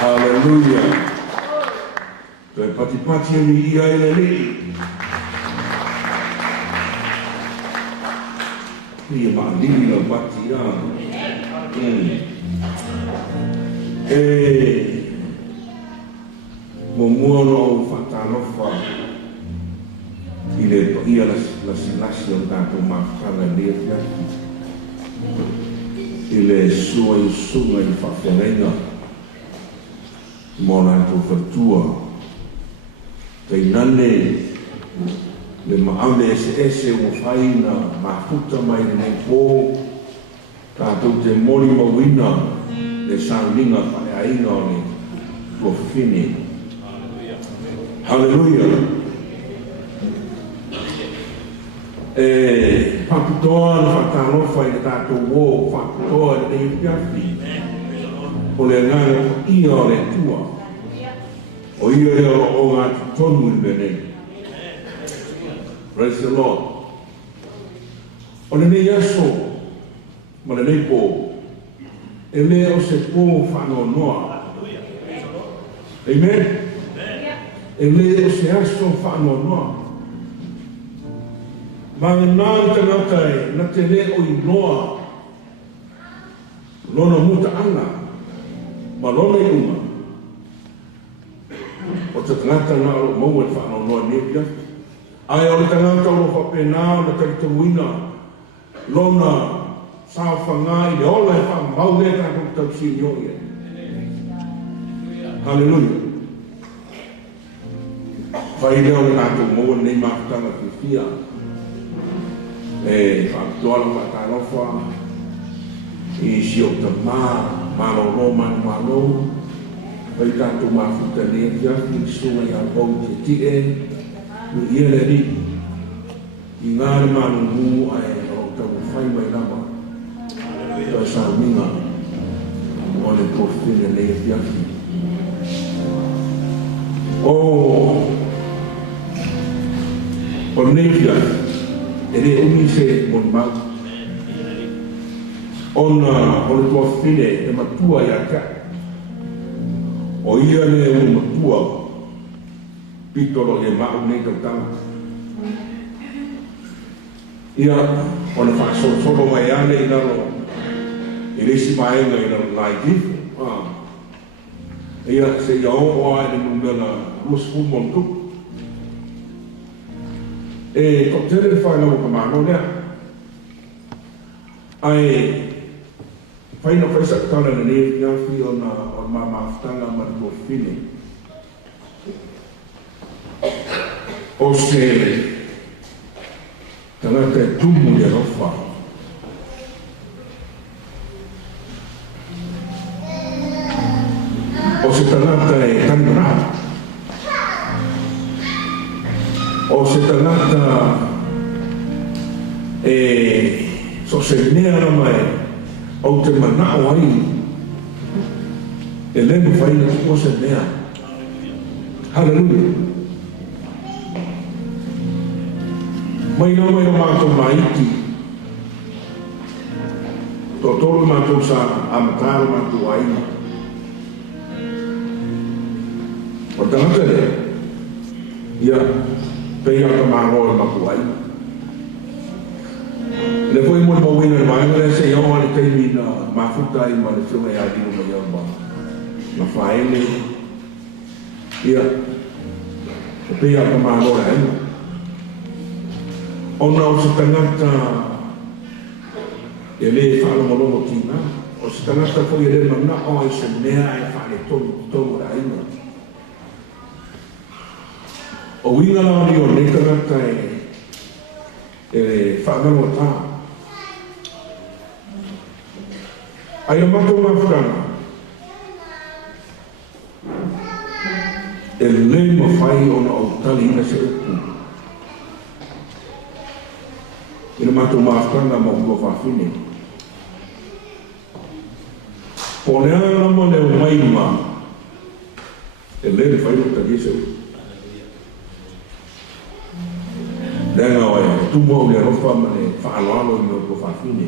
Hallelujah. Toi pati ni ia ele ni. Ia maandili na pati ya. Momuono whatanofa ile ia la sinasi o tātou mawhana lea ile sua i sunga i whawhenenga mō nātou whatua kei nane le maame ese o whaina mafuta mai nei pō tātou te mori mawina le sāninga whae aina o ne kofini. Hallelujah. Whaputoa na whatanofa i tātou wō, whaputoa i te piafi. O le ngāre ia o le tua. O ia reo o ngā tonu i mene. Praise the Lord. O le nei aso, ma le nei pō. E le o se pō whano noa. Amen. E le o se aso whano noa. Ma ngā nāi tangata e, na te le o i noa. Lona muta anga. Ma lona i uma. O te tangata ngā o maua e whano noa nepia. Ai o le tangata o whapena na taitamuina. Lona sāwhangai le ola e whamau le tātou tau sinyoia. Hallelujah. Whai leo le tātou maua nei mātanga ki whia. Whakatoala whakanofa. I sio ta malo no malo. Whai tātou mafuta lea ki afi sunga i apau te tie. Ni ia le ri. I ngāre malo mu ai o tau whai mai lama. Toi sa minga. O le kofine lea ki afi. O nekia, ere umi se mon mau. Ona, o le tua whine, e matua i aka. O ia le o matua, pitoro e mau nei tautanga. Ia, o le whakasolo mai ane i naro, i resi maenga i naro lai kifu. Ia, se ia o ai le mungana rusfu montu. E ko tere whai lau ka māno nea. Ai, whai na whaisa kala na nea whiawhi o na mawhtanga mani ko whine. O se tangata e tumu e rofa. O se tangata e tangra. O se tangata so se nea mai o te manao ai e lemu whaina o se nea. Hallelujah. Mai no mai o mātou maiti to tolu mātou sa amataro mātou aina. O tangata lea ia pēia ka māroa e makuai. Le fwoi mo mawina e maenga le se iau ane teimi na mafuta i ma le whiunga i adino ma iau ma whaene. Ia, pēia ka māroa e ema. Ona o se tangata e le whaalomonomo tina. O se tangata fwoi e le mana o e se mea e whae tonu ra ina. O winga la ni o ne tangata e whanau tā. Ai o mato mawhuranga. E le mawhai o na o tali ina se upu. Ina mato mawhuranga ma ua whawhine. O nea rama ne o maima. E le ne whai o tali se upu. Lenga oe, tumo o le rofa ma le whaaloalo i no ko whawhine.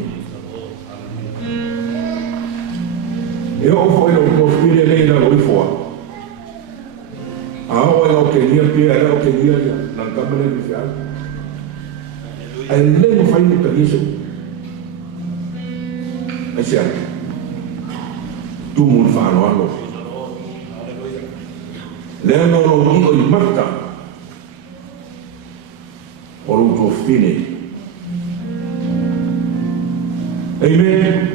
E o foi no profile lei da Uifoa. A o e o ke nia pia e o ke nia na kamene ni fial. Ai le mo fai ni kaniso. Ai sia. Tu mo fa no ano. Le no no ni o i mata. O lo profile. Amen.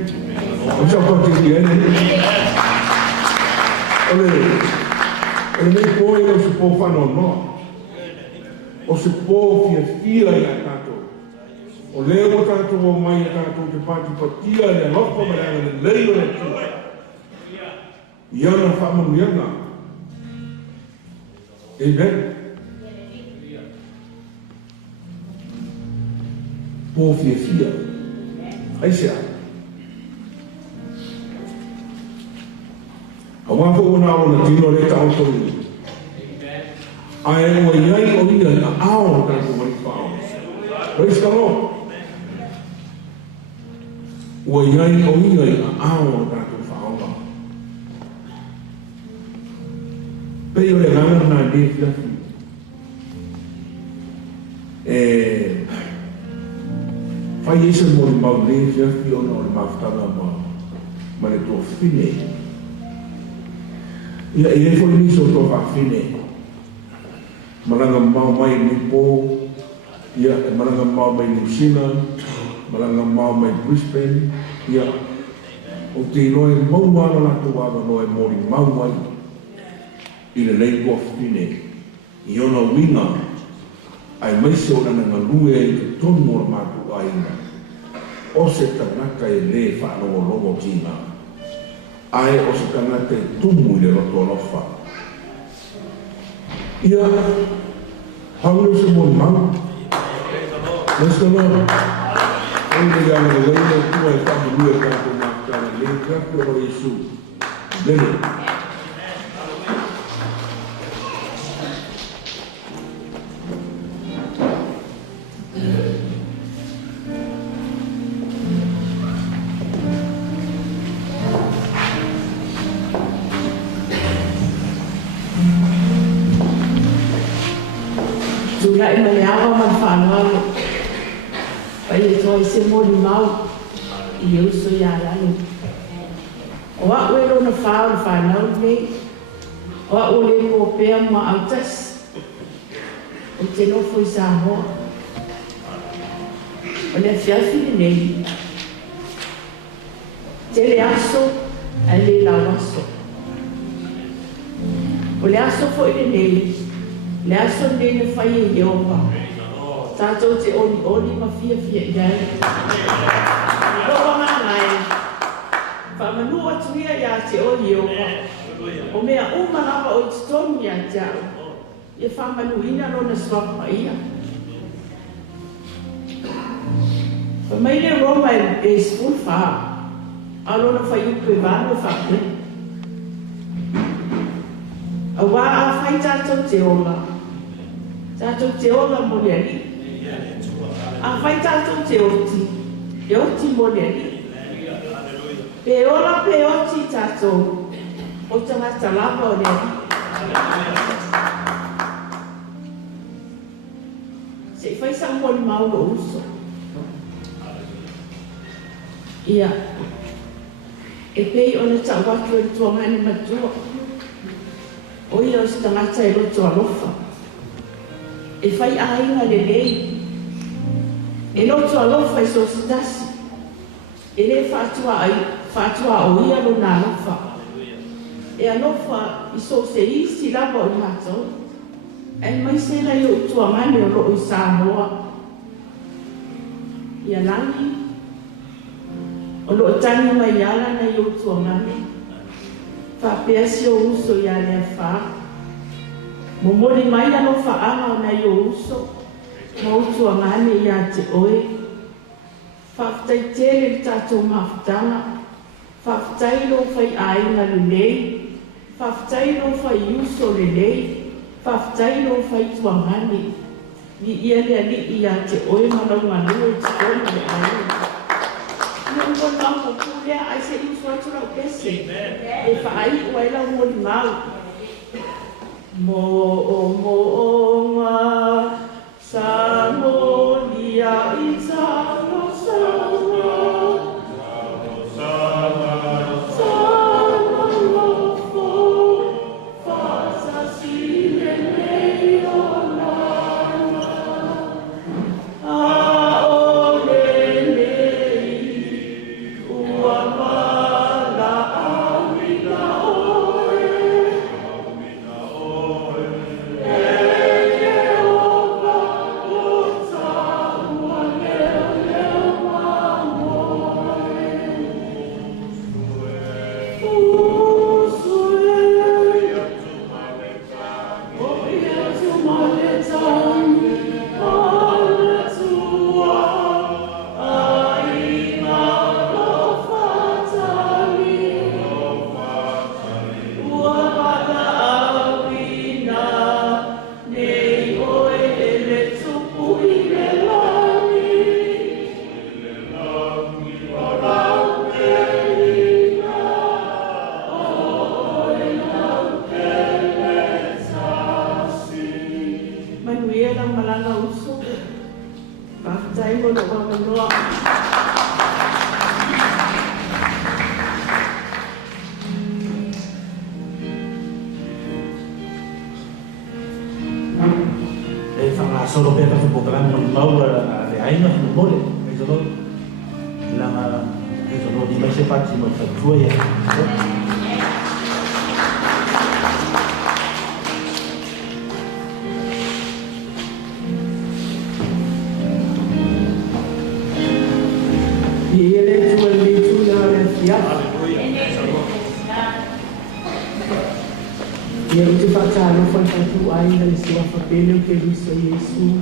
I'm so content ele poi non si può fare no. O si può fia ya tanto. O leo tanto o mai tanto che parti patia le locco ma le leo le tu. Io non fa mundiana. Amen. Può fia. Aí sia. Awa fo na ona tino le ta o ni. Ai o iai o ina na ao ta ko mai fa. Praise the Lord. O iai o ina na ao ta ko fa o. Pero le gana na de fla. Fai esse mo mau le fia fio no ma ftana ma le to fine. Ia e foi nisso to fa fine. Malanga mau mai ni po. Ia malanga mau mai ni Sina. Malanga mau mai Brisbane. Ia o te noe mau ala la tu ala noe mori mau mai. Ile lei ko fine. I ona winga ai mai se ona na lue i te tonu o matu aina. O se tanaka e le fa no logo kina. Ai o se tanaka e tumu i le roto alofa. Ia haulu se mo mau. Nesta no. Onde ia le leina tua e tamu lue kato makana le kato o Yesu. Bene. Tulai maleawa man whanau. Pai e toi se mori mau i uso ia lanu. O a uero na whanau nei. O a ule mo pea mua autas. O te nofo i sa hoa. O le fiafini nei. Te le aso a le lawaso. O le aso fo i nei. Le aso nene whai e Jehova. Tātou te oni ma fia iai. Roa mangai. Whamanu atuia ia te o Jehova. O mea umanawa o te tonu ia te au. Ia whamanu ina rona swapa ia. Whamaile Roma e school wha. Arona whai upe wano whakne. A wā a whai tātou te ola. Tātou te ola mo le ali. A whai tātou te oti. E oti mo le ali. Pe ola pe oti tātou. O tangata lava o le ali. Se whai sa moni mauro uso. Ia. E pei ona ta watu e tuangani matua. O ia o se tangata e roto alofa. E whai aina le lei. E roto alofa e so sitasi. E le whātua o ia lo nā alofa. E alofa i so se isi lava o mātou. E mai se rei o tuangani o roi Samoa. Ia langi. O lo tani mai ala na i o tuangani. Whapea si o uso ia lea wha. Momori mai ano whaanga o na i o uso. Mautua ngane ia te oe. Whaftai tere tātou mawhtanga. Whaftai lo whai aina le lei. Whaftai lo whai uso le lei. Whaftai lo whai tuangani. Ni ia lea li ia te oe maraunga lue te oe le aina. Ngon mau kulia ai se i suatu la pese. E fa ai o ela mo di mau. Mo ma sa mo dia i sa no sa solo peta su programa mau de aina no mole eso no la eso no di se facci mo fa fuoia y ele tu la ya e eu te facciano quanto ainda le sua famiglia che lui sei Gesù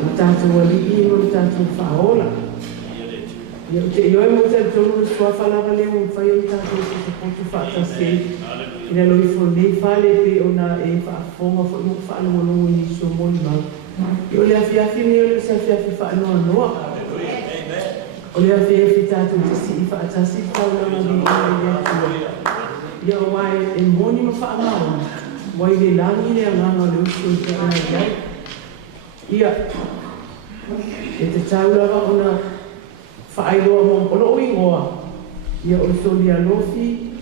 o tanto ali o tanto faola io ho molto giorno sua falava le un fai un tanto che posso fare se e lo informi fare che una e fa forma non fa non in suo mondo io le affia fine io le affia fa no o le affia fitato che si fa si fa una ia wai e moni ma fa mau wai le langi le nganga le uso te ana ia e te taula va una fai lo mo lo ingoa ia o so dia lofi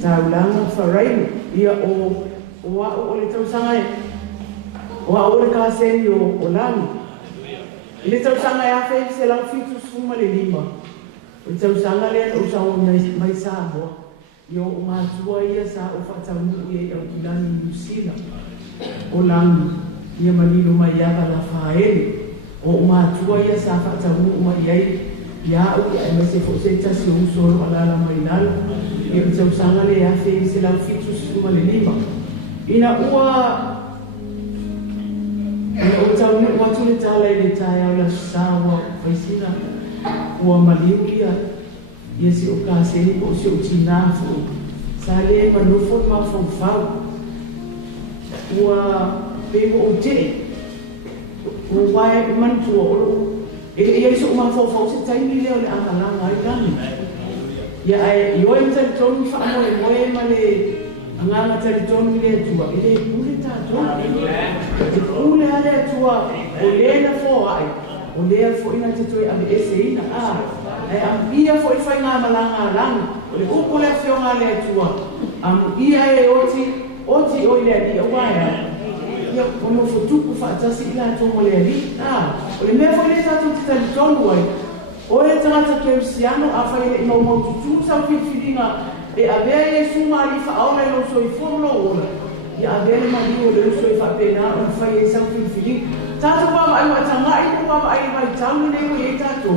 taula ma farai ia o le tau sanga o le ka se o langi le tau sanga ya fe se la fitu suma le lima o tau sanga le o sa o mai sa bo yo ma tua ia sa o fatamu ia o kilani Lucila o langi ia malilo mai ia la faele o ma tua ia sa fatamu mai ia o ia me se fosse ta se uso ala la mai nal ia tau sanga le ia fe se la fitu suma le lima ina ua o tau ne watu le tala le tai ala sawa faisina ua malilo ia se o ka se ni o se o tina fu sa le ma no fo ma fo fa ua pe o te o vai man tu o e so ma fo se tai ni le o le akala ngai kani ia ai yo entra ton fa mo e ma le anga ta ton le tu e le pule ta ton e pule ale tu o le na fo ai o le fo ina te tu a ese ina ia foi nga malanga lang o le kupu le fionga le tua ia e oti o ile ia waia ia o no futuku fa tasi ila tomo le ali o le mea foi le tatu te tali tonu ai o e tangata keusiano a fai le ino mo tutu sa whiwhiringa e a vea e suma ali fa aula e lo so i fono ola ia a vea le mali o le so i fa pena o fai e sa whiwhiringa tatu wama ai wa tanga i wama ai mai tauni nei o e tatu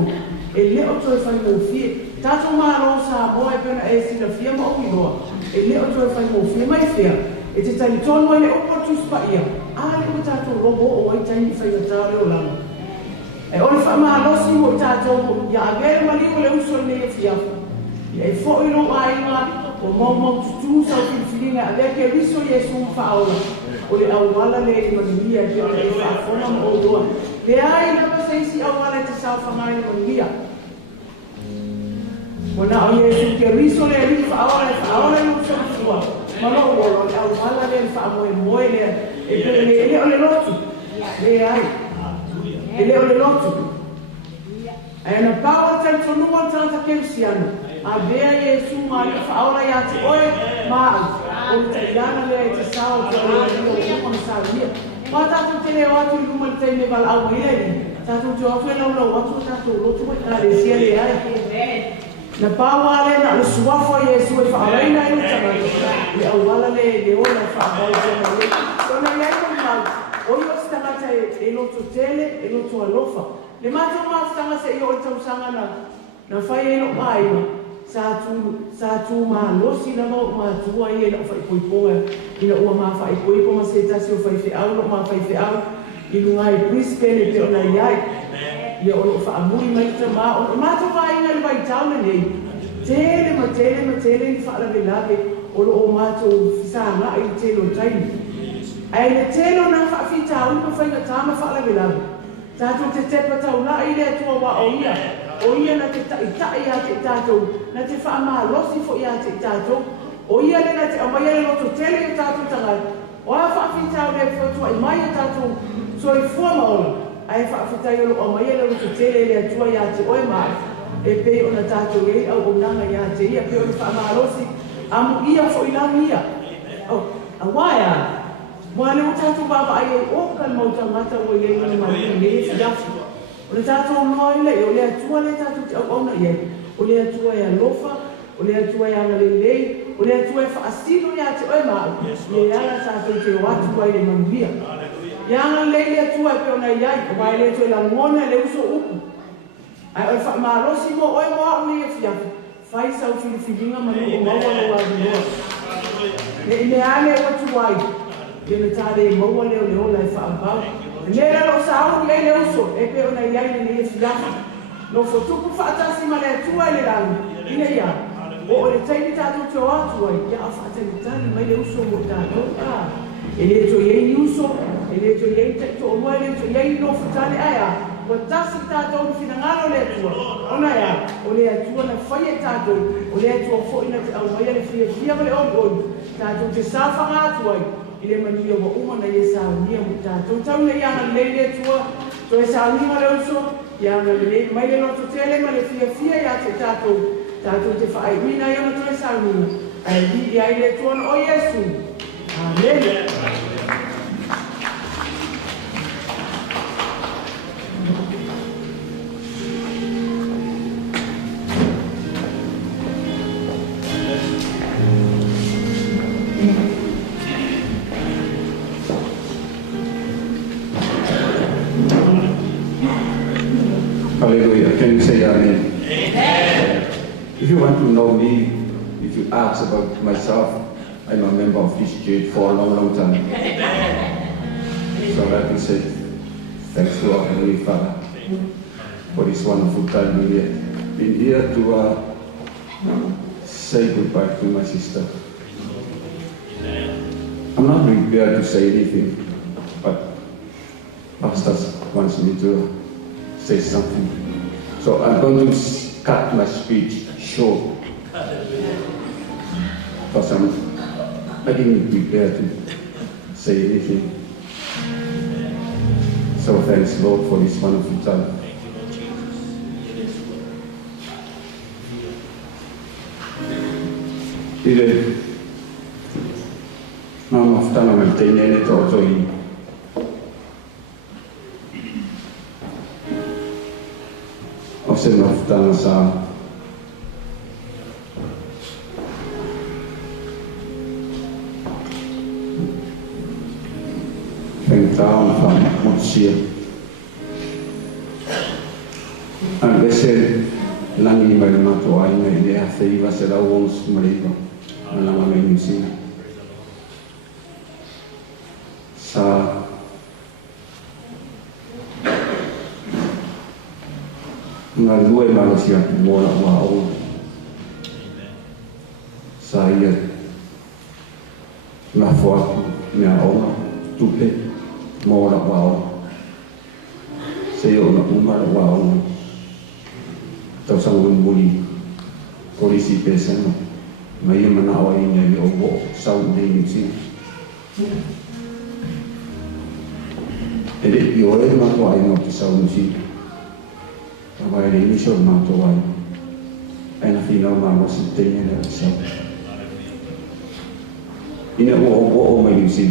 e le o toi fai mo fie tato maro sa boa pena e sina fia mo i loa e le o toi fai mo fie mai fia e te tani tono e le opo tu spaia a le o tato robo o ai tani fai o tare o lama e o le fa maro si mo tato ia avere mali o le uso ne fia e fo i lo ai ma o mo tu sa filinga ave che riso Yesu fa ola o le au wala le mania che o le fa fona mo o Te ai na masaisi au wale te sao whangai o lia. Wana o Yesu ke riso le ri whaora no sa fua. Malo o au wala le wha moe le ele o le lotu. Le ai. Ele o le lotu. Ai na pawa tanto nua tanta kensiano. A vea Yesu ma le whaora ia te oe maa. O te ilana le te sao te o kona sa lia. Ma tatu te leo atu i luma te me wala au ile. Tatu te otu e lau atu tatu lotu mai kare sia le ai. Na pawa le na le suafo Yesu e whaaraina i utama. Le au wala le ona whaakau tena le. Kona iai kong mau. O i osi tangata e loto tele, e loto alofa. Le mātou mātutanga se i o i tausanga na whai e no maima. Sa tu ma losi na mo ma tua i na fai poiponga ina ua ma fai poiponga se tasi o fai feau no ma fai feau i lunga i Brisbane te ona iai ia o fa amuri mai te ma o ma to vai na le vai tauna nei tele ni fa la velave o ma to fisanga i telo tai ai le telo na fa fita o no fai na tama fa la velave tato te tepa tauna i le tua wa o ia o ia na te tai a te tātou, na te whaama losi fo ia te tātou, o ia le na te amai le loto tele i tātou tangai, o a whaafitau le whatua i mai i tātou, so i fua maola, a e whaafitau lo amai le loto tele le atua ia te oe mai, e pe o na tātou e au o nanga ia te ia, pe o na whaama losi, amu ia fo i nami ia. A waia, mua le o tātou baba ai e o kan mauta ngata o i e ngana mai ne e fiafu. O le tātou noa i lei, o le atua le tātou te au na iei, o le atua e alofa, o le atua e anga lei, o le atua e whaasino ia te oe maa, le ala tātou te o atua i le manuia. I anga lei le atua e peo na iai, o mai le atua e la ngona le uso upu. Ai o wha maa rosi mo oe moa o ne e fiafu, whai sau filifilinga manu o maua le wadu noa. Le ine ale o atuai, le me tāre e maua leo le ola e wha ambau. Nera lo sao le le uso e pe ona ia ni le filafa no fotuku fatasi ma le tua le rangi ina ia o le taimi tatu te o atu ai ia a fatani tani mai le uso mo tatu e le to ye uso e le to ye te to mo le to ye no fatani aya o tasi tatu o finangalo le tua ona ia o le atua na fai tatu o le atua fo ina te au mai le fia le on tatu te safa atu ai ile mania wa uma na yesa nia muta to tau le yana le tua to esa nia le uso ya le mai le no tele ma le fia ya te tato te fai mina ya no to esa nia ai di ai le tua o Yesu amen. Hallelujah. Can you say amen? Amen? If you want to know me, if you ask about myself, I'm a member of this church for a long, long time. Amen. So let me say thanks to our Heavenly Father for this wonderful time we have been here to say goodbye to my sister. I'm not prepared to say anything, but Pastor wants me to say something. So I'm going to cut my speech short because I didn't prepare to say anything. So thanks Lord for this wonderful time. Ile mama futana memtenene toto hii Osema futana sa Pengtaon fa motsia Angese langi mai mato ai mai le afei va se la ons mai na mama insi sa na lue malasia mola wao sa ia na foa na ona tupe mola wao Se yo na umara wa tau sangun buli polisi pesano mai mana awai nya yo wo sau de ni si ele yo le ma ko ai no sau ni si awai ni so ma to wai ai na fina ma mo si te ni na sa ina wo mai ni si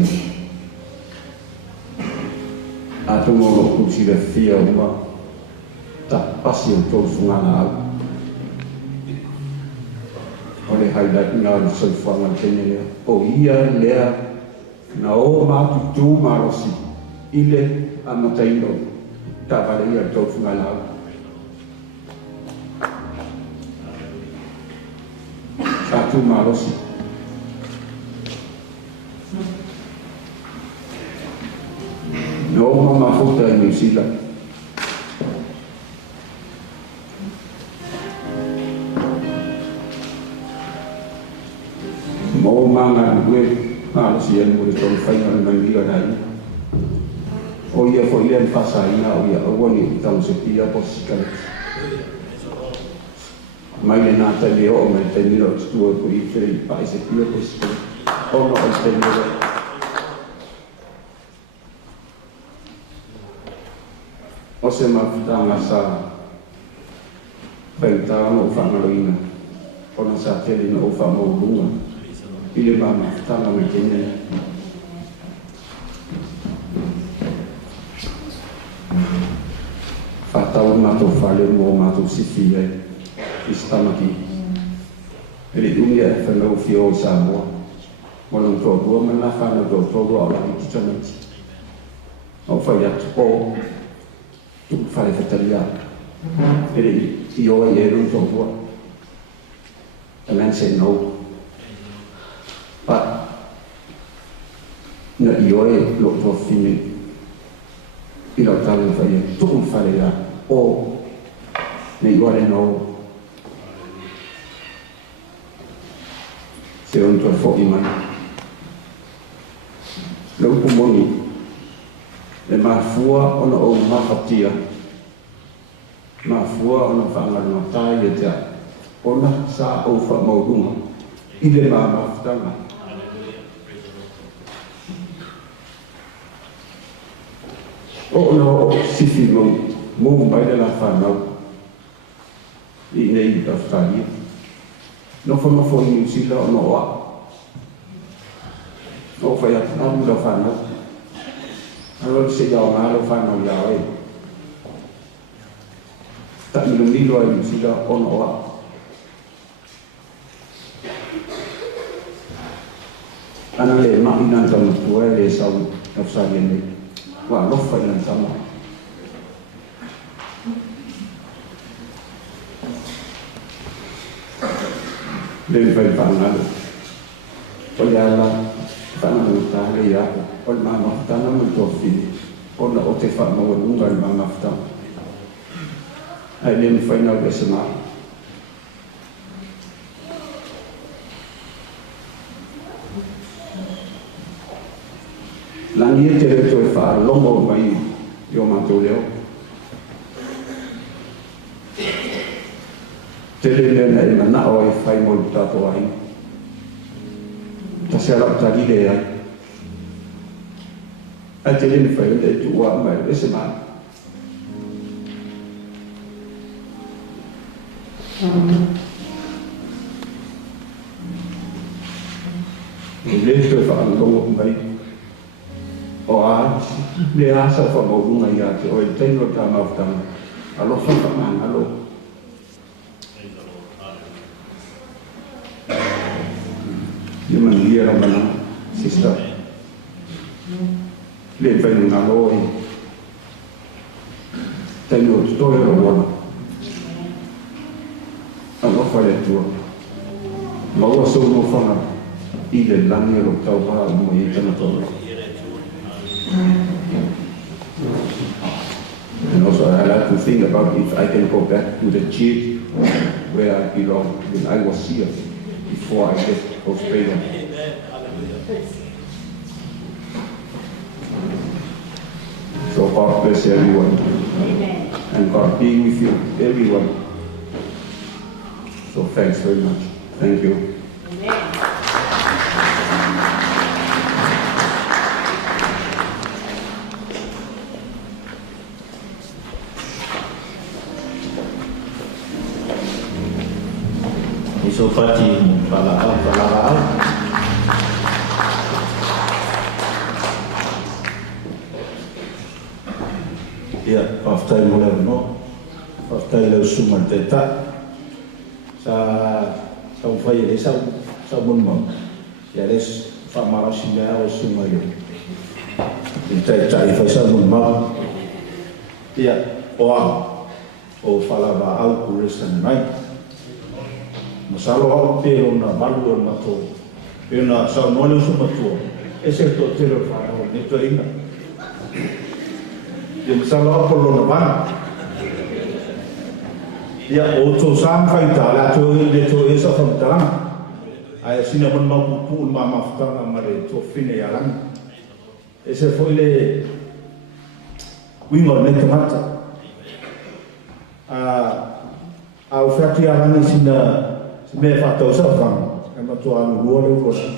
tu ngolo kusi da fia uma ta pasi to fungana ole haida na so fanga tenele o ia lea na o ma tu ma rosi ile amataino ta vale ia to fungana ta tu ma rosi no mama futa en New Zealand. Mo manga gue si en mure ton final na liga dai. O ia fo ia pasa ina o ia o ni tau se pia posikal. Mai na ta leo o mai te miro tu ko i fe pa se pia posikal. O no o te miro o se mafutanga sa whaitanga o whangaloina o na sa tele na o whamaurunga i le mafutanga me kene whatau mato whale mo mato sifi i stamaki e le unga e whanau fio o Samoa mo lang tōtua mana whana tōtua o la i kitanati o whai atu o tu fare fatalia e io e ero to what and then say no but no io e lo to fine il ho tanto fare tu fare la o ne io e no se un to fuori man lo comuni le mafua ona o mafatia mafua ona whangar no tai e tea ona sa o wha maurunga i le mafutanga ona o sifi mo mai le la whanau i nei i taftaria no whamafo i New Zealand ona oa o whai atu la whanau Alor se yao ngalo whanau yao e. Ta ilumilo e usila ono oa. Ana le ma'inan tama tua e le sau nafsari ene. Wa lofa inan tama. Le whai whanalo. O yala whanau tāre iako. O le mamafutanga mo tōwhiri, o na o te whamawarunga le mamafutanga. Ai le mi whainau le se maa. Langi e te reto e whaalongo mai i o mātou leo. Te le lena e manao e whai mo le tātou ai. Ta se alau ta lile ai. I didn't find it to what my listen man. Later, I'm going to or they ask for more room. I got or take no time of them. I love some man. Hello. Human here, man, sister. Le venu na loi tenho storia lo buona allora fare tu ma ora sono fana il l'anno lo tava mo yetana to and also I like to think about if I can go back to the church where I belong when I was here before I left Australia. So So God bless everyone. Amen. And God be with you, everyone. So thanks very much. Thank you. Amen. Iso pati palao. Ia, paftai mo leo no. Paftai leo suman teta. Sa ufai ele sa bunmang. Ya les famara singa o sumayo. Itai fai sa bunmang. Ia, o falava au kuresan mai. Masalo au pero na malu na to. Pero na sa nole sumatua. Ese to tero fa ne to inga. Dia masalo au polo na ban. Dia o to sam fai ta la to le to esa fa ta. Ai sina mon mau pu ma mafta na mare to fine ya lang. Ese foi le wingo ne tomata. Au fati ya lang sina me fatau sa fam e matua no luore ko sa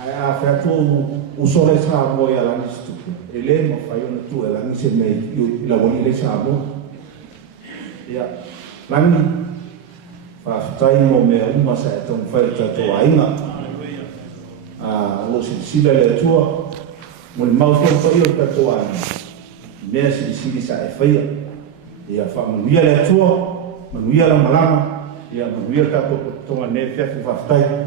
ai a fatu usole sa mo ya la nistu ele mo fai ona tu la ni se me la woni le sa mo ya lani fa tai mo me uma sa ton fai ta to ainga lo sila le tua mo le mau ko io ta to ainga me si sa e fai ya fa mo ia le tua mo ia la malama ia manuia ka ko tonga ne fefu faftai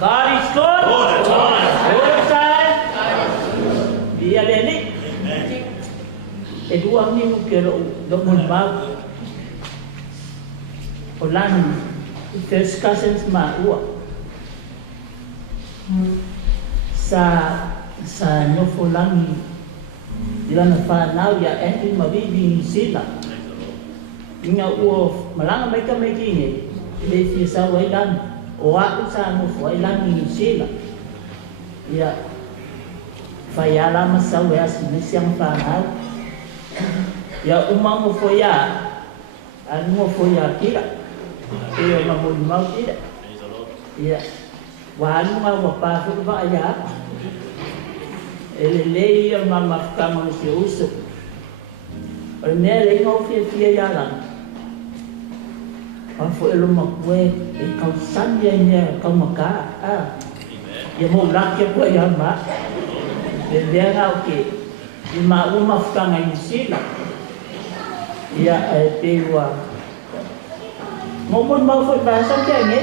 God is good. All the time. Dia lele. E dua ni ke lo mo ba. Olan first cousins ma ua sa no folangi ilana fa nau ya endi ma bibi sila inga ua malanga mai ka mai kine le fi sa wailan o a sa no wailan ni sila ya fa ya la ma sa wa si siang fa nau ya uma mo fo ya anu mo fo ya kira iyo na mo mau ida iya wanu nga wapa fu ba ya ele lei ya mama kama si uso o ne le ngo fi ya la a fu elo makwe e ka san ya ne ka maka ya mo la ke ko ya ma de vera ke i ma uma fanga ni sila ya te wa Momon mau foi bahasa ke nge.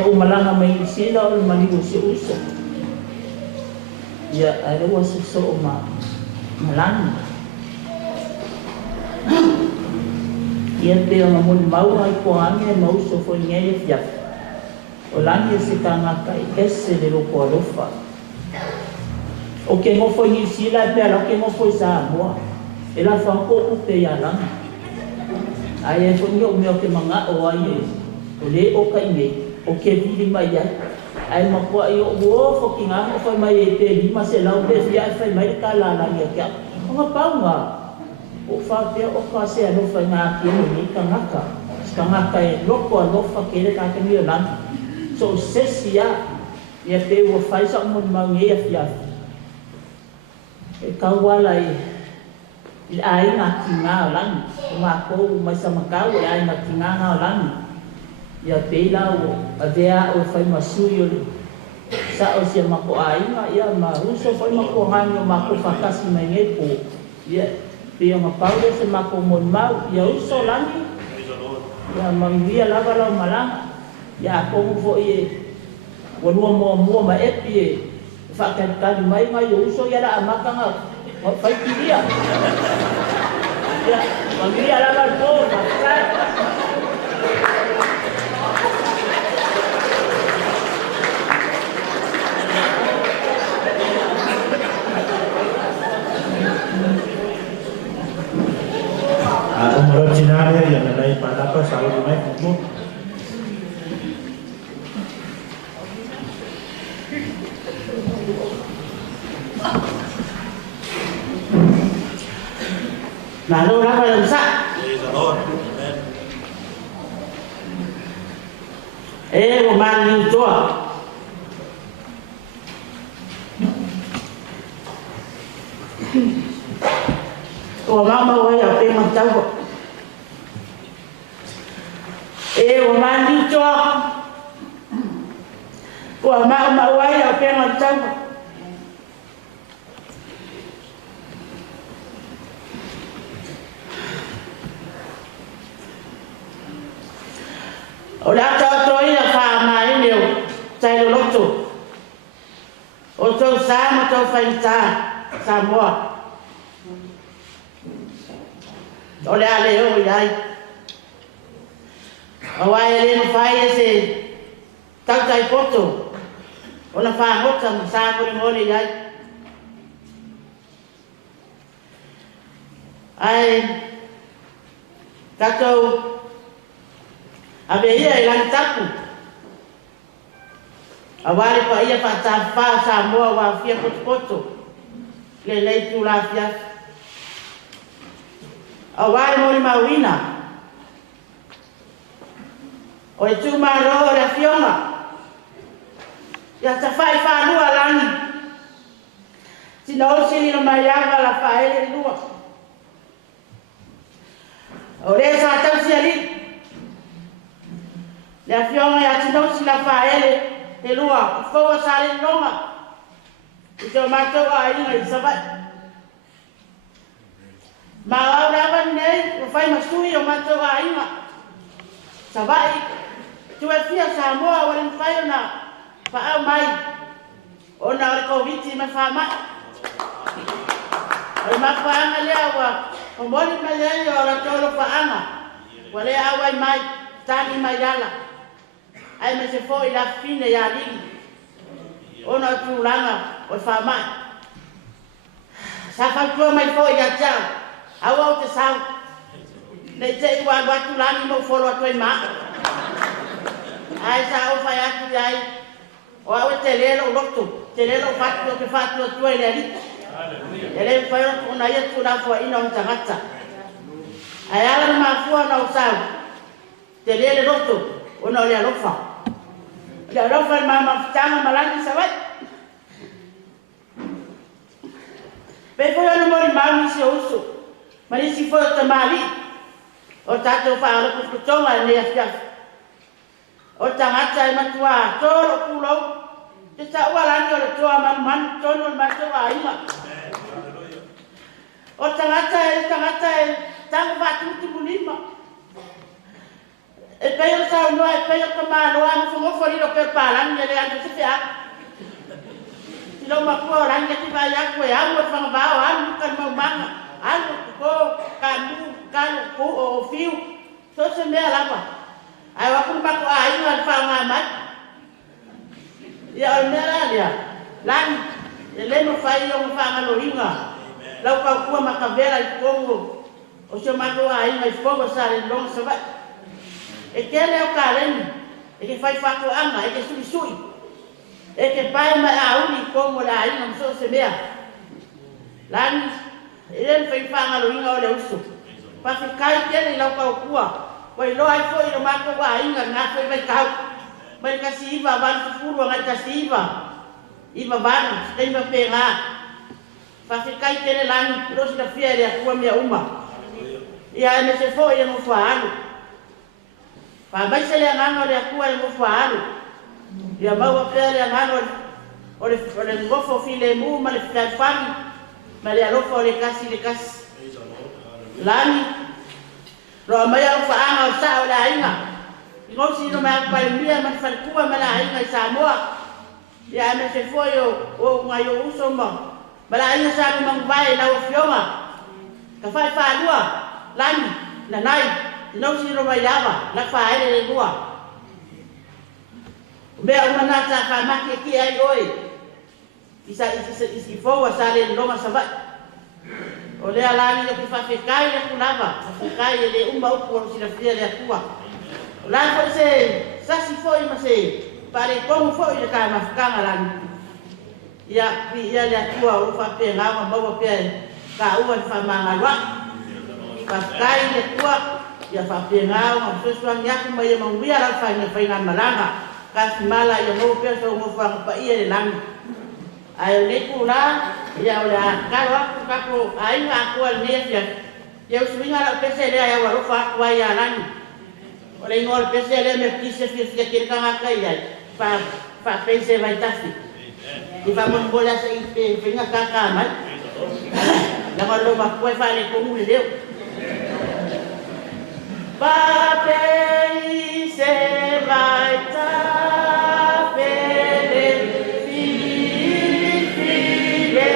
No malanga mai sila o maligo si uso. Ya ada wasu so ma malanga. Ya te momon mau ai ko ame mau so foi nge ya. Olanga se tanga kai esse de lo qualofa. O que mo foi ni sila pe lo que mo foi sa mo. Ela fa ko pe ya lang. Ai fo nyo me ke manga o ai o le o kai me o ke vili mai ai ma ko ai o fo kinga o foi mai te di ma se la o be ya fai mai ka la la ya ka o ma pa nga o fa te o ka se no fa nga ki ni ka ngaka e lo ko fa ke le ka ke mi la so se sia ya te o fai sa mo ma nge ya e ka wala ai nga kinga lang ma ko mai sa makau ai nga kinga nga lang ya pela o avea o fai masuyo sa o sia mako ai nga ya ma ruso fai mako ngano mako fakasi mengepo ya pia ma paulo se mako mon mau ya uso lang ya mangia lava la malang ya ko fo e wonu mo ma epi fa kan mai nga uso ya la amaka nga fai dia ya mangia lava to mo. Nah, lo apa yang besar? Mandi tua. Mama wai apa yang tahu? Mandi tua. Mama wai apa yang tahu? Ola tahu ya faham ini saya lucu. Ojo sama ojo fahimta semua. Olha ali, olha aí. Awai ele faz esse tal cai foto. Ona faz outra sabe o olho aí. Ai kato abeia ilang tapu. Awali pa ia pa tapa Samoa wa fia foto. Lelei tu la fia. Awali mo mawina. O tu maro la fioma. Ya tafai fa lua lani. Sino sini no mayava la fa ele lua. Ore sa tau siali. La fioma ya sino sila fa ele lua. Fo sa le longa. Ito mato ai ngai sabat. Mau dapat ni, ufai masui o mato ainga. Sabai, tu fia Samoa warin fai na pa mai. Ona ko viti ma fama. Ai ma fa anga le awa, o moni ma le ora tolo fa anga. Wale awa mai, tani mai yala. Ai me se foi la fine ya ligi. Ona tu langa o fa mai. Sa fa tu mai foi ya chao. Awal te sau, nei te iwa watu lani mo folo atu ma. Ai sa o fai atu ai, o awe te lelo fatu o te fatu o tue le ali. Ele fai o na ia tu na fua ina o tangata. Ai ala ma fua na o sau, te lele loto o na le alofa. Le alofa ma mafutanga malani sawai. Pe foi o mori mauni si o uso. Mari si foi o tamali. O tato fa o kutonga ne afia. O tangata e matua toro kulo. Te sa wala ni o toa man tono matua ima. O tangata e tang va tutu bulima. E pe o sa no e pe o kamalo an fo mo fori o per palan ne le an se fia. Lo ma ko ran ke ti va ya ko ya mo fa ba an kan mo manga. Anu ko kanu ko o fiu so se me alapa ai wa kun ba ko ai ngan fa ngamat ya onera dia lan ele no fai yo fa ngalo hinga lau ka ku ma ka vera ko o se ma ko ai ngai fo sa le long sa ba e ke le o ka len e ke fai fa ko anga e ke sui e ke pai ma a uni ko mo la ai no so se me lan ele fai fanga lo inga ole uso pa se kai tele lau ka kua wai lo ai foi no mako wa inga na foi vai kau mai ka siva van furu ngai ka siva iva van tem va pega pa se kai tele lan lo se fia ya kua mia uma ia me se foi no faalo pa vai se le ngano le kua no faalo ia ba wa pele ngano ole ngofo file mu ma le fami Mali alofa le kasi lani lo mai au fa anga sa o la inga ngosi no mai pa mia man fa kuwa mala inga Samoa ya me se foi o ngai o uso mo mala inga sa mo vai na o fioma ka fa lua lani na nai no si no mai lava na fa ele lua me o mana sa fa ma ki ai oi isa fo sale longa sabat ole alani le fa fekai le kulava fekai le umba o por si la fia le akua La foi se sasi foi ma se pare kong foi le ka mafkanga lan. Ya le atua o fa pe nga ma pe ka ua fa manga wa. Ka kai le tua ya fa pe nga ma se swa nya ku mai ma wia la fa nga malanga. Ka mala ya mo pe so mo fa pa ia le lang. Ai le ku la ya la ka wa ka ko ai nga ku al ne ya. Ya swinga la pe se le ya wa fa wa ya lang. Oleh ngol pe se le me kise fi ke ka nga kai ya. Fa pe se vai tafi. Di fa mon bola sa ipe pinga kakaman. La ngolo ma ko fa le ko mu le. Pa pe se vai tafi le fi le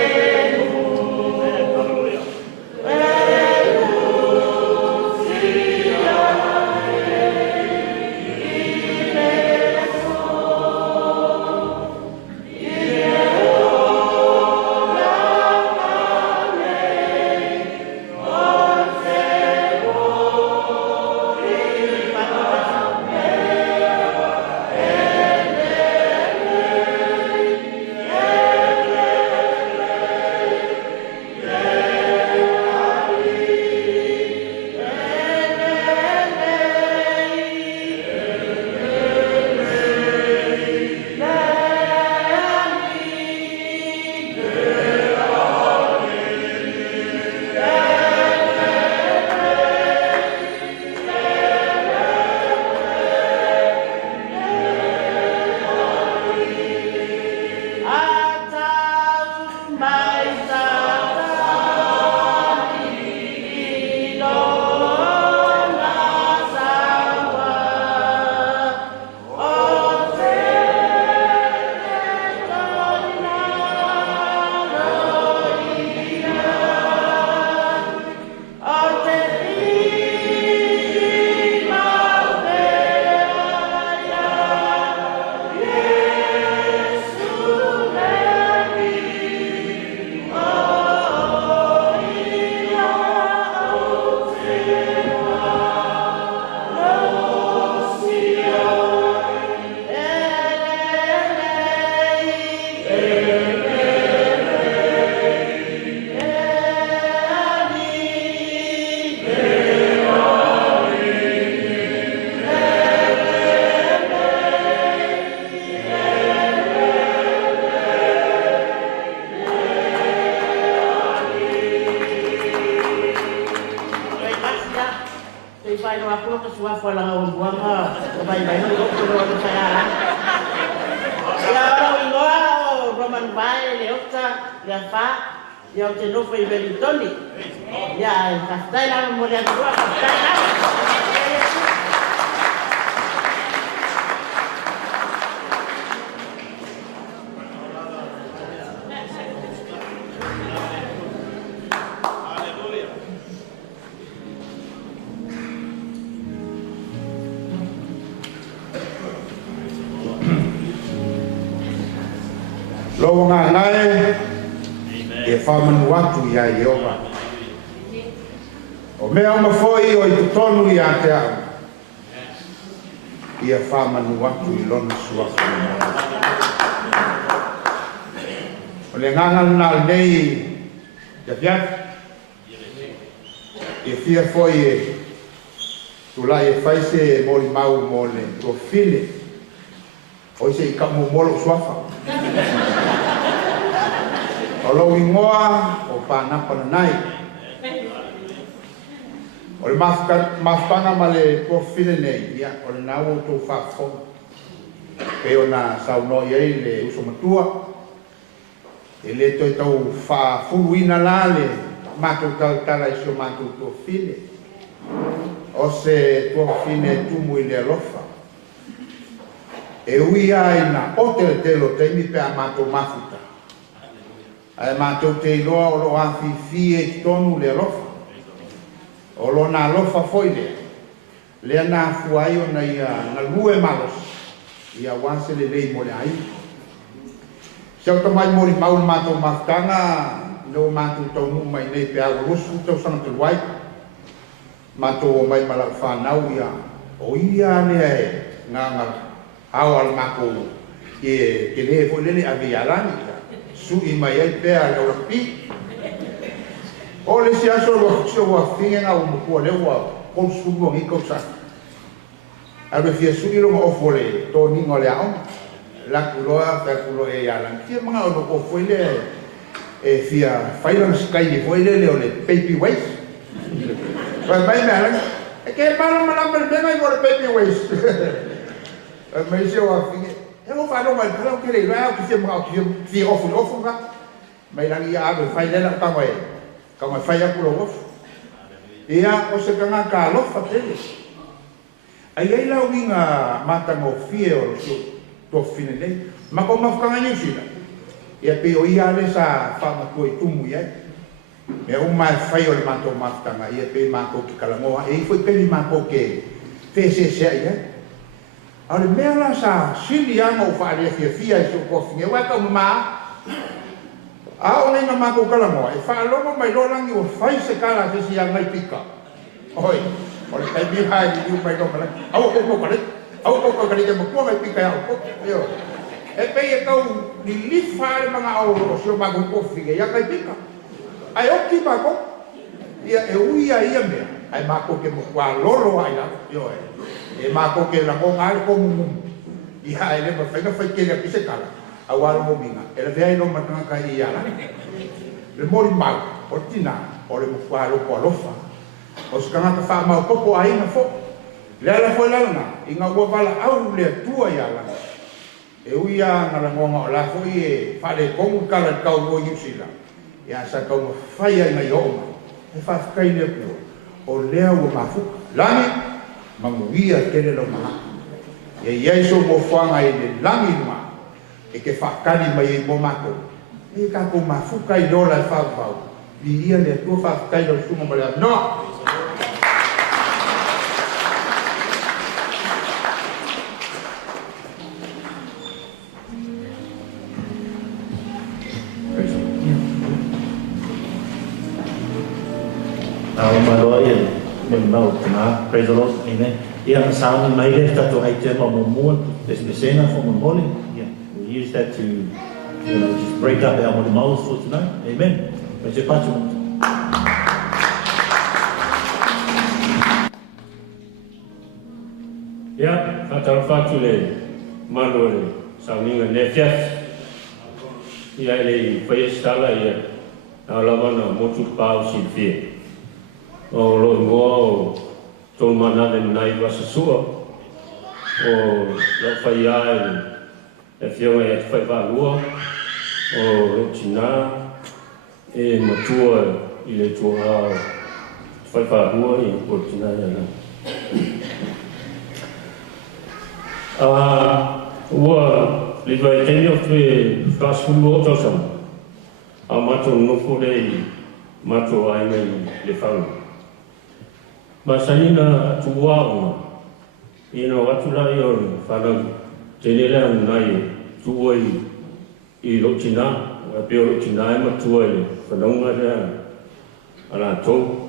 Lo nga ngai e whaman watu ia Iova. O mea uma foi o i tonu i a te au. Ia whaman watu i lona suafu. O le ngangal nal nei te piak. E fia foi e tula e faise moli mau mole to file. O se i kamu molo suafa. O lo ingoa o panapa nai. O le mafkanga ma le profile nei, ia, o le nau o tō whakfo. Pe o na sauno iei le uso matua. E le toi tau whafuruina la le mātou tautara i sio mātou tō file. O se tō fine tumu i le alofa. E ui ai na ote le telo teimi pe a mātou mafuta. Ai mātou te iloa o lo awhi fie ki tonu le alofa. O lo na alofa foi le. Lea nā fuai o na ia na lue malos. Ia wanse le lei mo le ai. Seu tamai mori maul mātou mafutanga. No mātou tau nu mai nei pe awa rosu tau sana te wai. Mātou o mai mala whanau ia o ia lea e nganga au al mako e ke le fo lele ave alani su I mai ai pea le pi o le sia so wa finga na o ko le wa ko su mo ngi ko sa ave fia su ilo mo ofole to ni ngole au la kuloa pe kulo e alan kia mga o ko foi le e fia failan sky foi le o le baby waste vai mai alan e ke para mala per bena i go baby waste mai se wa finga e mo fa no mai kala ke le ra ki se mo ki fi ofu ga mai la ia ave fai le la ka mai fai a kulo ofu ia o se kanga ka lo fa tele ai la winga mata no fie o to fine nei ma ko mafkanga ni sila ia pe o ia le sa fa ma ko tumu ia me o mai fai o le mato mafkanga ia pe ma ko ki kala moa e foi pe ma ko ke fese se ia ale me la sa sili anga o fa le fia so ko fine wa ka ma a o nei ma ko kala moa e fa lo mai lo langi o fai se kala se si anga pika oi o le kai bi hai di mai lo mala au ko kale au ko kali ke mo mai pika au ko yo e pe e kau ni lifa le manga au o so ma ko fige ya kai pika ai o ki ba ko ia e uia ia me ai ma ko ke mo kwa loro ai la yo e ma ko ke la ko ngai ko mu i hai le ma fa ka fa ke le pise kala au ala mo minga e le vai no ma tanga kai ia la le mori mal o tina o le mo kwa lo ko lofa o skanga ka fa ma ko ai na fo le ala foi lana inga ua vala au le tua ia la e uia ngala ngonga la foi e fale kongu kala kau go yusila ia sa kau fai ai yo e fa kai le pu o le au mafu lani manguia kele lo ma e ia so mo fanga i le lani ma e ke fa kali mai mo mako e ka ko mafu kai do la fa fa vi ia le tu fa kai lo sumo mala no Praise the Lord. Amen. Yeah, the sound made it that to hate them on more. There's the center from the morning. Yeah, we use that to, just break up our mouths for tonight. Amen. Praise your patron. Yeah, kata fatu le malore sauninga nefiat. Ia le fayestala ia. Alamana motu pau silfie. O lo ngo to mana le nai wasa sua o lo fai ai e fio e fai va lua o lo china e matua i le tua fai va lua i o china na ua le vai tenio fe fast food o to sam a mato no fore mato ai le fang Masanina tuwa ina watula yon fana tenela nai tuoi I lochina wa pe lochina ma tuoi fana ngara ala to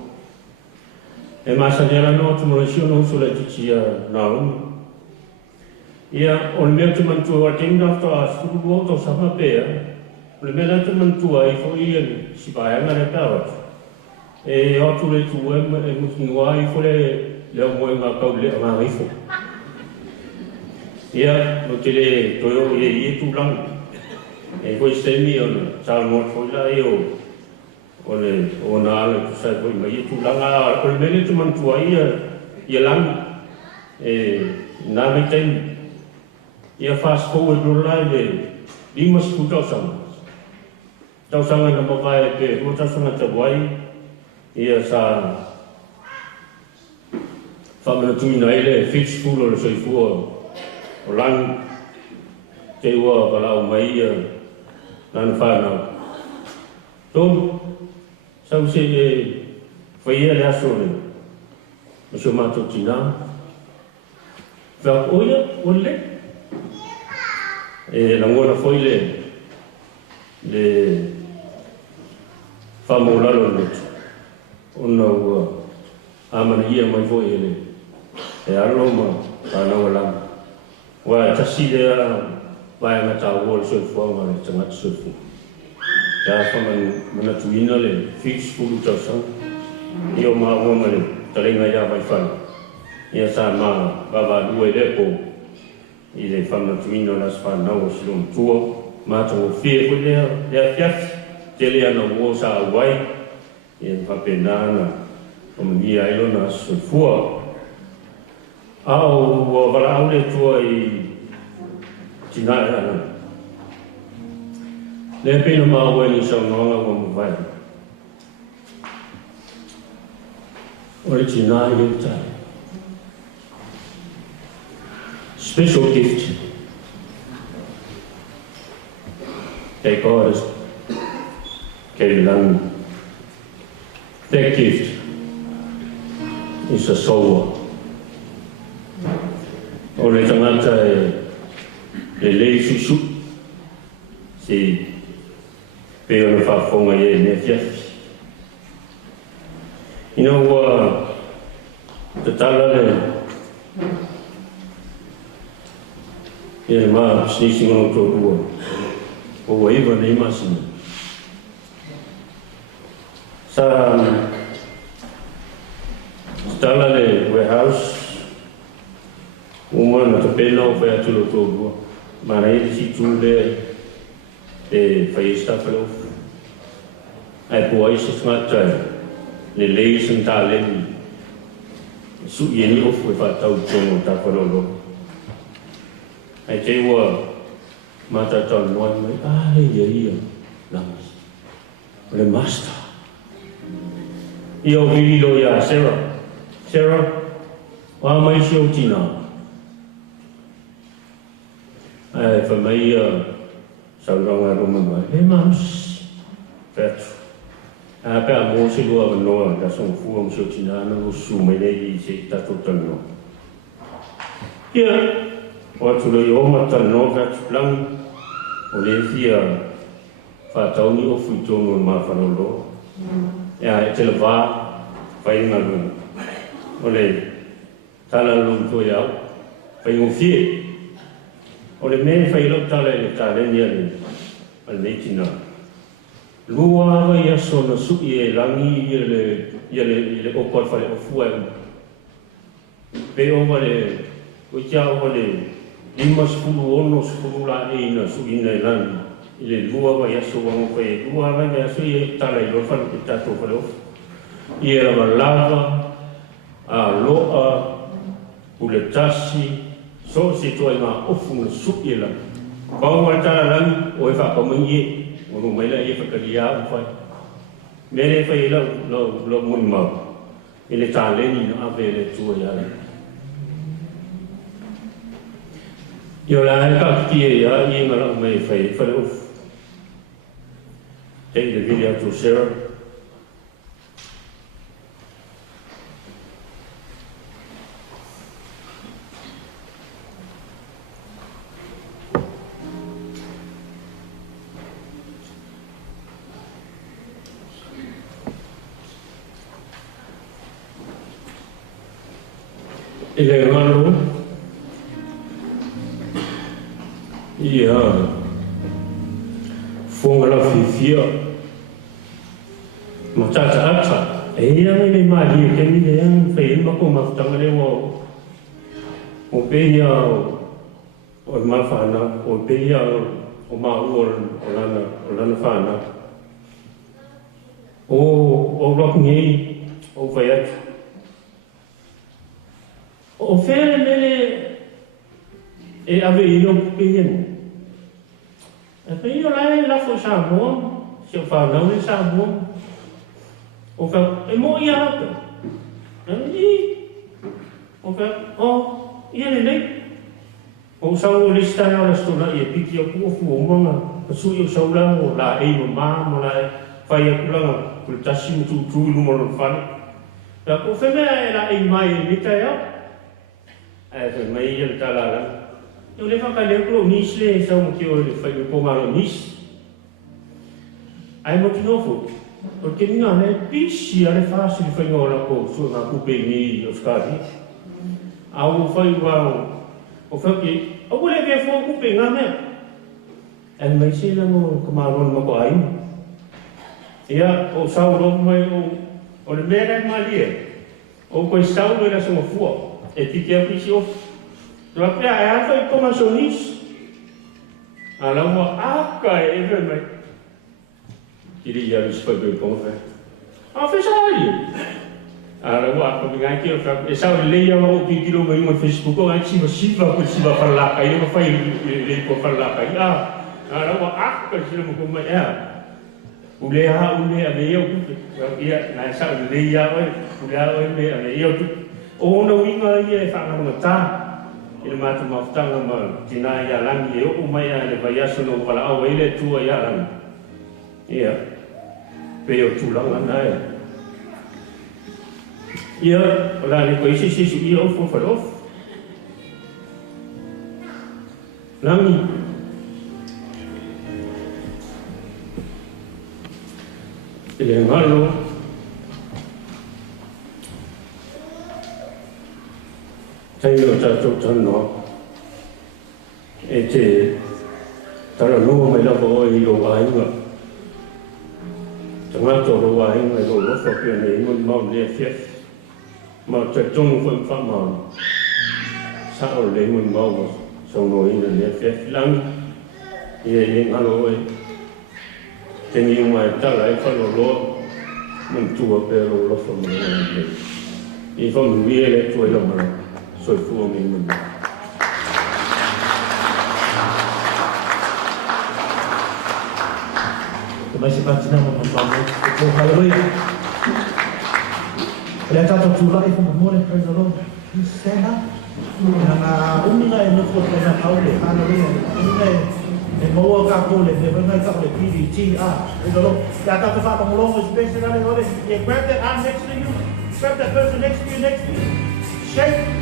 e masanela no tumorasio no sole ticia naum ia on me tu mantu wa tinga fa suru to sama pe le mena tu mantu ai fo I si ba ngara ta e o tu le tu e mukinwa I fole le mo nga ka le nga rifo ia no tele to yo ye tu lang e ko semi on sa mo fo la yo ole ona le tu sa ko mai tu lang a o le tu man tu ia lang e na me ten ia fast forward no la le dimas ku ta sang na mo vai pe mo ta sang ta wai ia sa famina tuina ele fish full o soi fu o lang te ua balau mai ia nan whanau tom sau se e whaia le aso le o sio mato tina whao oia o le e langona foile le whamolalo le ona ua amana ia mai foi ele e alo ma ana wala wa tasi de vai na ta wo so fo ma le tanga so fu ya fa mana tuina le fix fu to so io ma wo ma le tale nga ya vai fa ia sa ma baba due le ko i le fa na tuina na fa na wo so tuo ma to fie ko le ya fiat te le ana wo sa wai ia fa penana como dia ilo na so fu au wo vala au le tua i tina ana le pena ma wa ni so no wa mo vai original yuta special gift that God has given them. That gift is a soul. Ore tangata le lei susu si pe ona fa fonga ye ne fiafi. You know the tala le ma snisi ngono to ruo o waiva nei masina sa tala le warehouse uma na tapelo foi a tudo todo mas aí se tudo faz esta falou aí por isso se mata le leis não tá ali su yeni of foi para tau tono tá falou aí tem o mata ton non ia não le master io vi lo ya Sarah wa mai sio tina fa mai sauranga roma e mams petro pe mo se lo no da son fu am sio tina no su mai nei se ta tutto no ia o tu lo yo mata no vet plan o le fia fa tauni o fu tono ma fa no lo e te va fai una luna ole tala lun to ya fai un fie ole me fai lo tala le tala ni ale al metina lua va ya sono su e langi le o por fai o fu pe o vale o ya vale limas fulu ono fulu la ina su ina langi le lua va ya so va fai lua va ya so e tala lo fa le tato fa lo i era lava a loa uletasi so si toi ma ofu su ila ba wa tala lan o fa ko mengi o no mai la e fa kalia fa mere fa ila lo mun ma ile tale ni no avere tu ya yo la ka ki ya i ma la mai fa lo take the video to share. Il est malo, il a fonga la fifia, ma tata ata, e ia me mali ke mi le fei ma ko ma tanga le o peia o ma fana o peia o ma o lana fana o rock ni o vai o fere mele e ave ino peien e peio la fo sa mo se fa na le sa mo o fa e mo ia o fa o ia le o sa o le sta na sto na e piki o fu fu mo su yo sa la o la e ma mo la fa ia kula ku tasi tu lu mo fa la ko fe me la e mai ni ta ya e mai ia tala la eu leva ka le ko ni se sa mo ki o le fa ko ma lo ni ai mo ki no fu porque non è pisci alle facili fai ora con su una coupe ni lo scadi au fai wau o fai o kule ke fo ku pe ngame en mai se na mo kamaron mo ko ai ia o sau ro mai o le mera malia o ko sau no era so fu e ti ke pisi o do pe a fa ko ma sonis ala mo aka e ve mai kiri ya ris fa be ko fa a fa sai ala mo aka ngai ki o fa e sau le ya o ki kilo mai mo Facebook ko ai si va fa la kai mo fa le ko fa la kai ala mo aka si mo ko mai ule a me eu ia na sa le ia ule a me eu o no winga ia fa na ta ile mata maftanga ma tina ia langi o mai le vai aso no pala o ile tu ia lang ia pe o tu lang na ia ola ni ko isi ia o fo off nami ele ngalo tayo tato tano e te tara no mai la bo i lo ai nga tanga to ro ai nga lo lo fo pe nei mo mo le fies ma te tong fo fa ma sa o le mo mo so no i le fies lang e ngalo e teni mai tala e fa lo mun tua pe lo fo mo i fa mu le tu e lo ma so fu o mi mun Mas se patina mo mo haleluya. Ele tá tudo lá e como more praise the Lord. Stand up. Na umina e no foto na kaule haleluya. Umina e mo ka kole ne vai ka kole PDT praise the Lord. Ya tá fa com longo especially haleluya. You grab that arm next to you. Grab that person next to you Shake.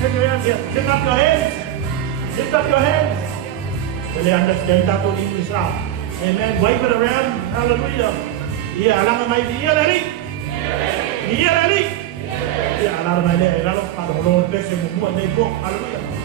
Shake your hands. Lift up your hands. Lift up your hands. Ele understand that to English now. Amen. Wipe it around. Hallelujah. Yeah, alam mai dia lari. Dia lari. Yeah, alam mai le, alam pada holon pese mo nei bo. Hallelujah.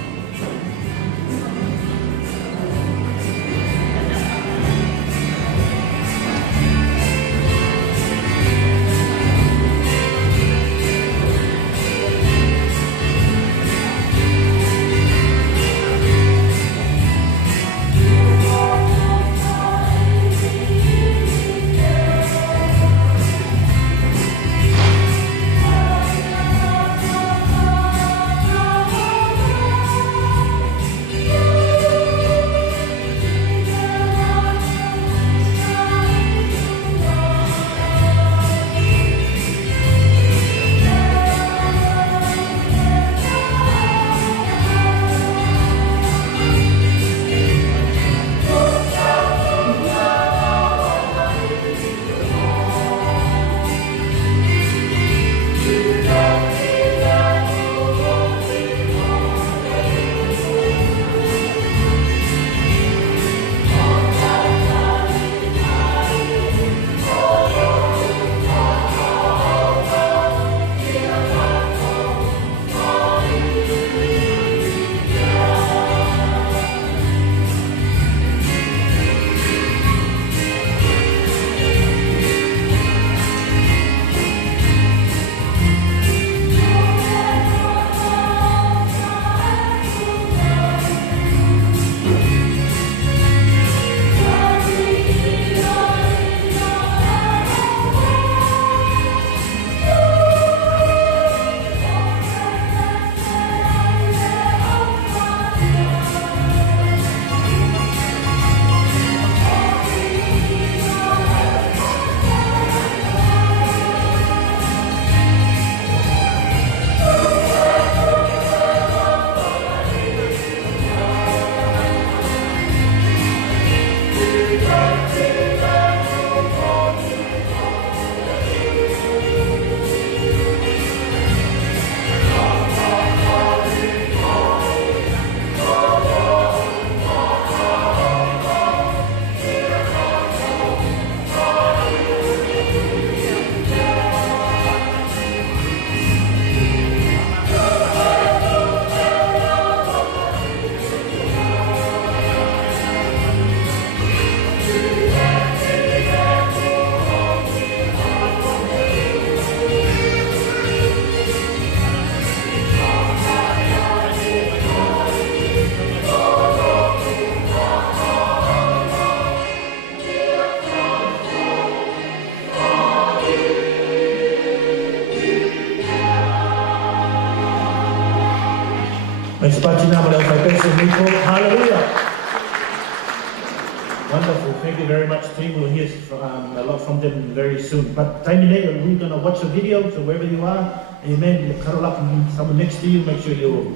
you very much, team. We'll hear a lot from them very soon. But time later, we're going to watch a video, so wherever you are, amen, cuddle up and someone next to you, make sure you're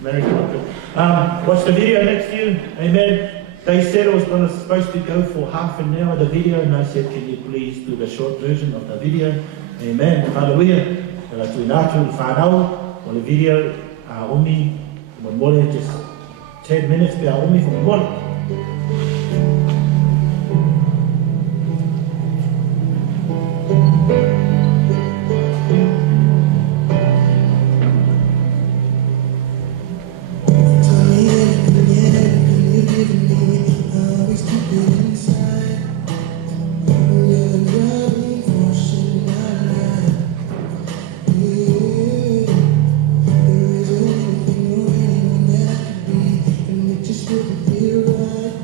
married. Watch the video next to you, amen. They said it was supposed to go for half an hour, the video, and I said, can you please do the short version of the video? Amen. Hallelujah. Tuinatu, whanau, o le video, omi, mole, just 10 minutes, pe omi, from mole. Just wouldn't feel right.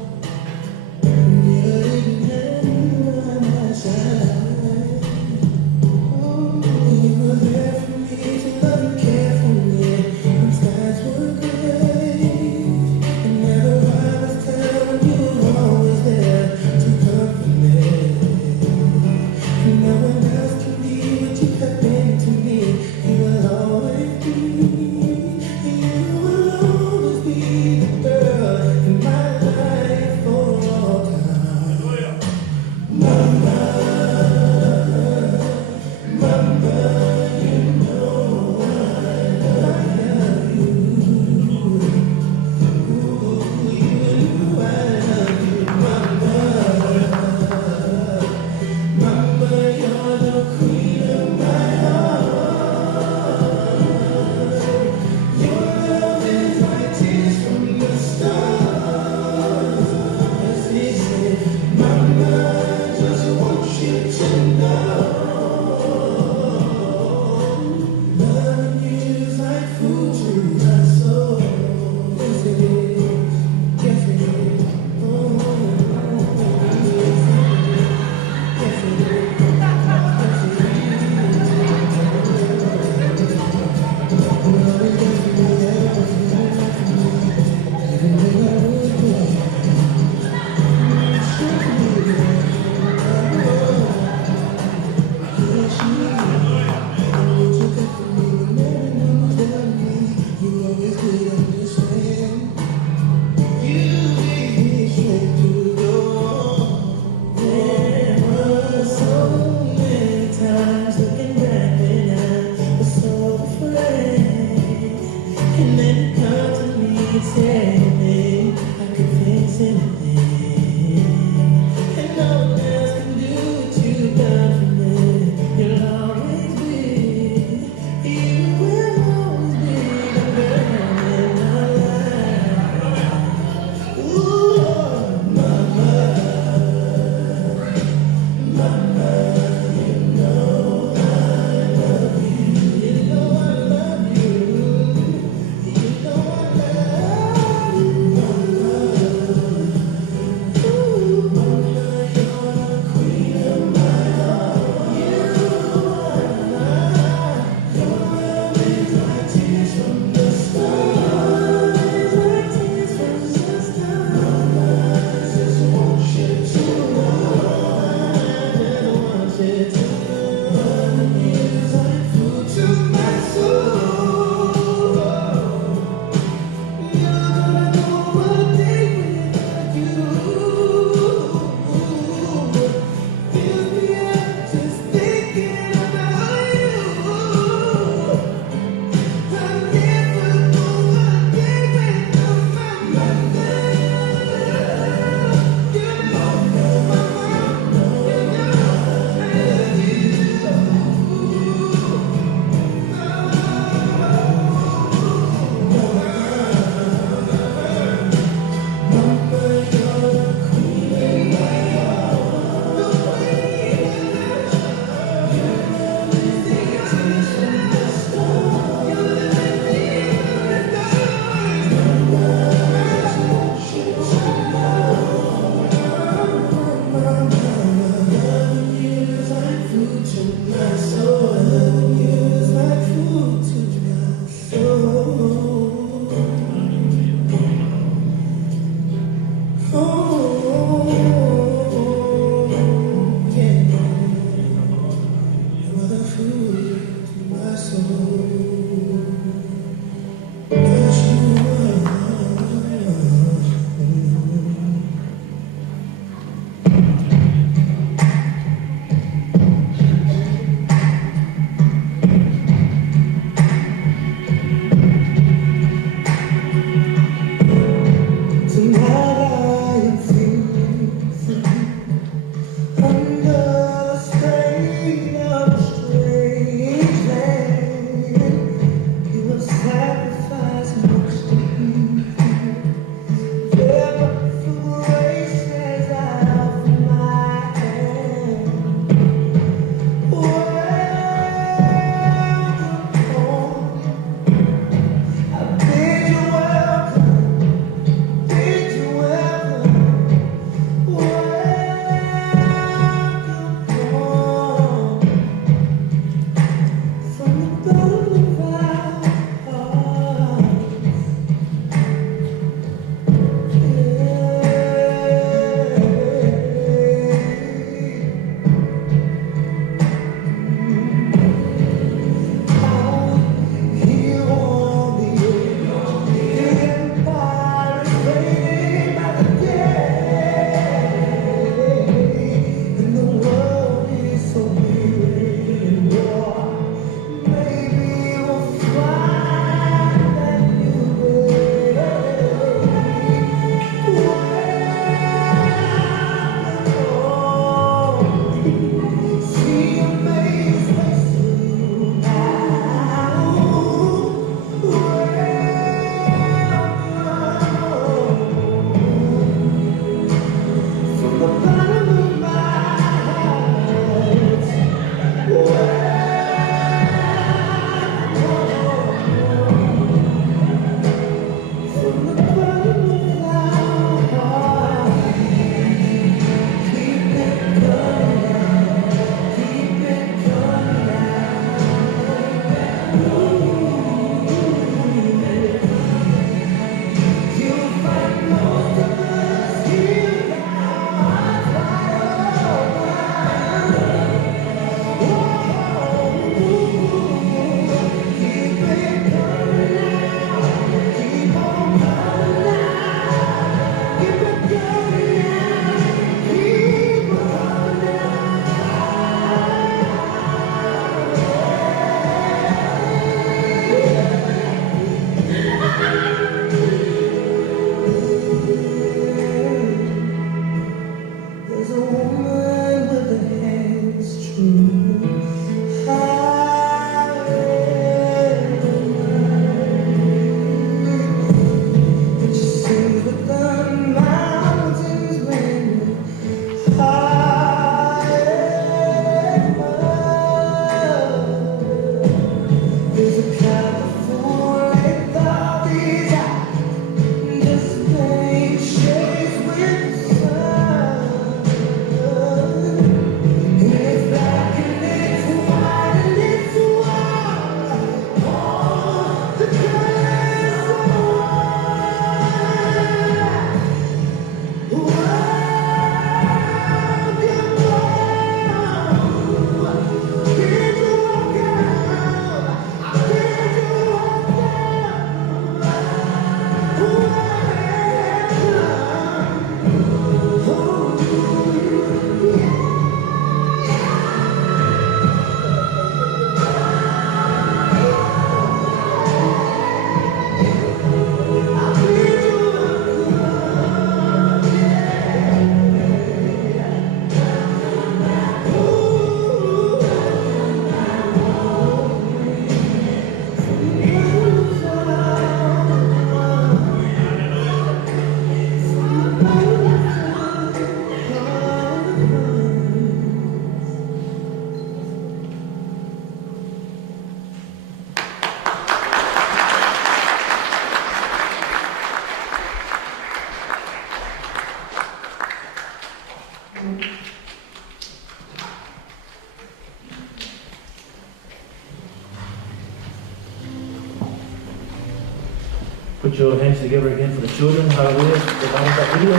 Put your hands together again for the children. Hallelujah. The bottom of that video.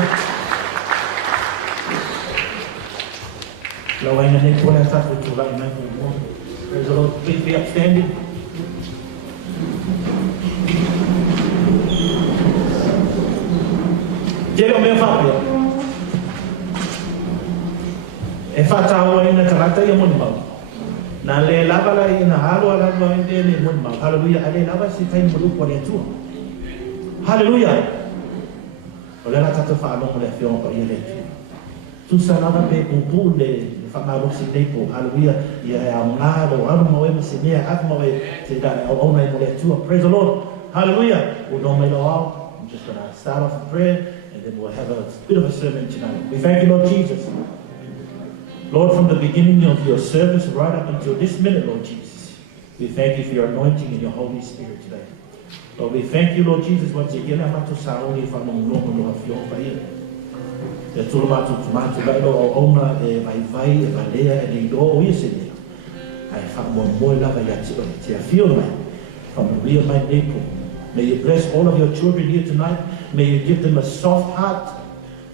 Praise the Lord. Please be upstanding. Jero me whapea. E whātaua ina tarata ia moni mau. Nā le lava la ina halo ala mua inde le moni mau. Hallelujah. Ale lava si taini maluku ale atua. Hallelujah. O le la tata whaalongo le whionga pa ia le atua. Tusa lava pe pupu le whamaru si teipo. Hallelujah. Ia e au ngāro aru mau e masi mea atu mau e te dane au ona i mo le atua. Praise the Lord. Hallelujah. O no mai lo au. I'm just going to start off in prayer. And then we'll have a bit of a sermon tonight. We thank you, Lord Jesus. Lord, from the beginning of your service right up until this minute, Lord Jesus, we thank you for your anointing and your Holy Spirit today. Lord, we thank you, Lord Jesus, once again, amatu saoni whanongongo no hawhio whaia. Te tulumatu tumatu lailo o ona e vai e valea e leido o ia se lea. Ai whamomoe lava ia te awhio mai, from the real my people. May you bless all of your children here tonight. May you give them a soft heart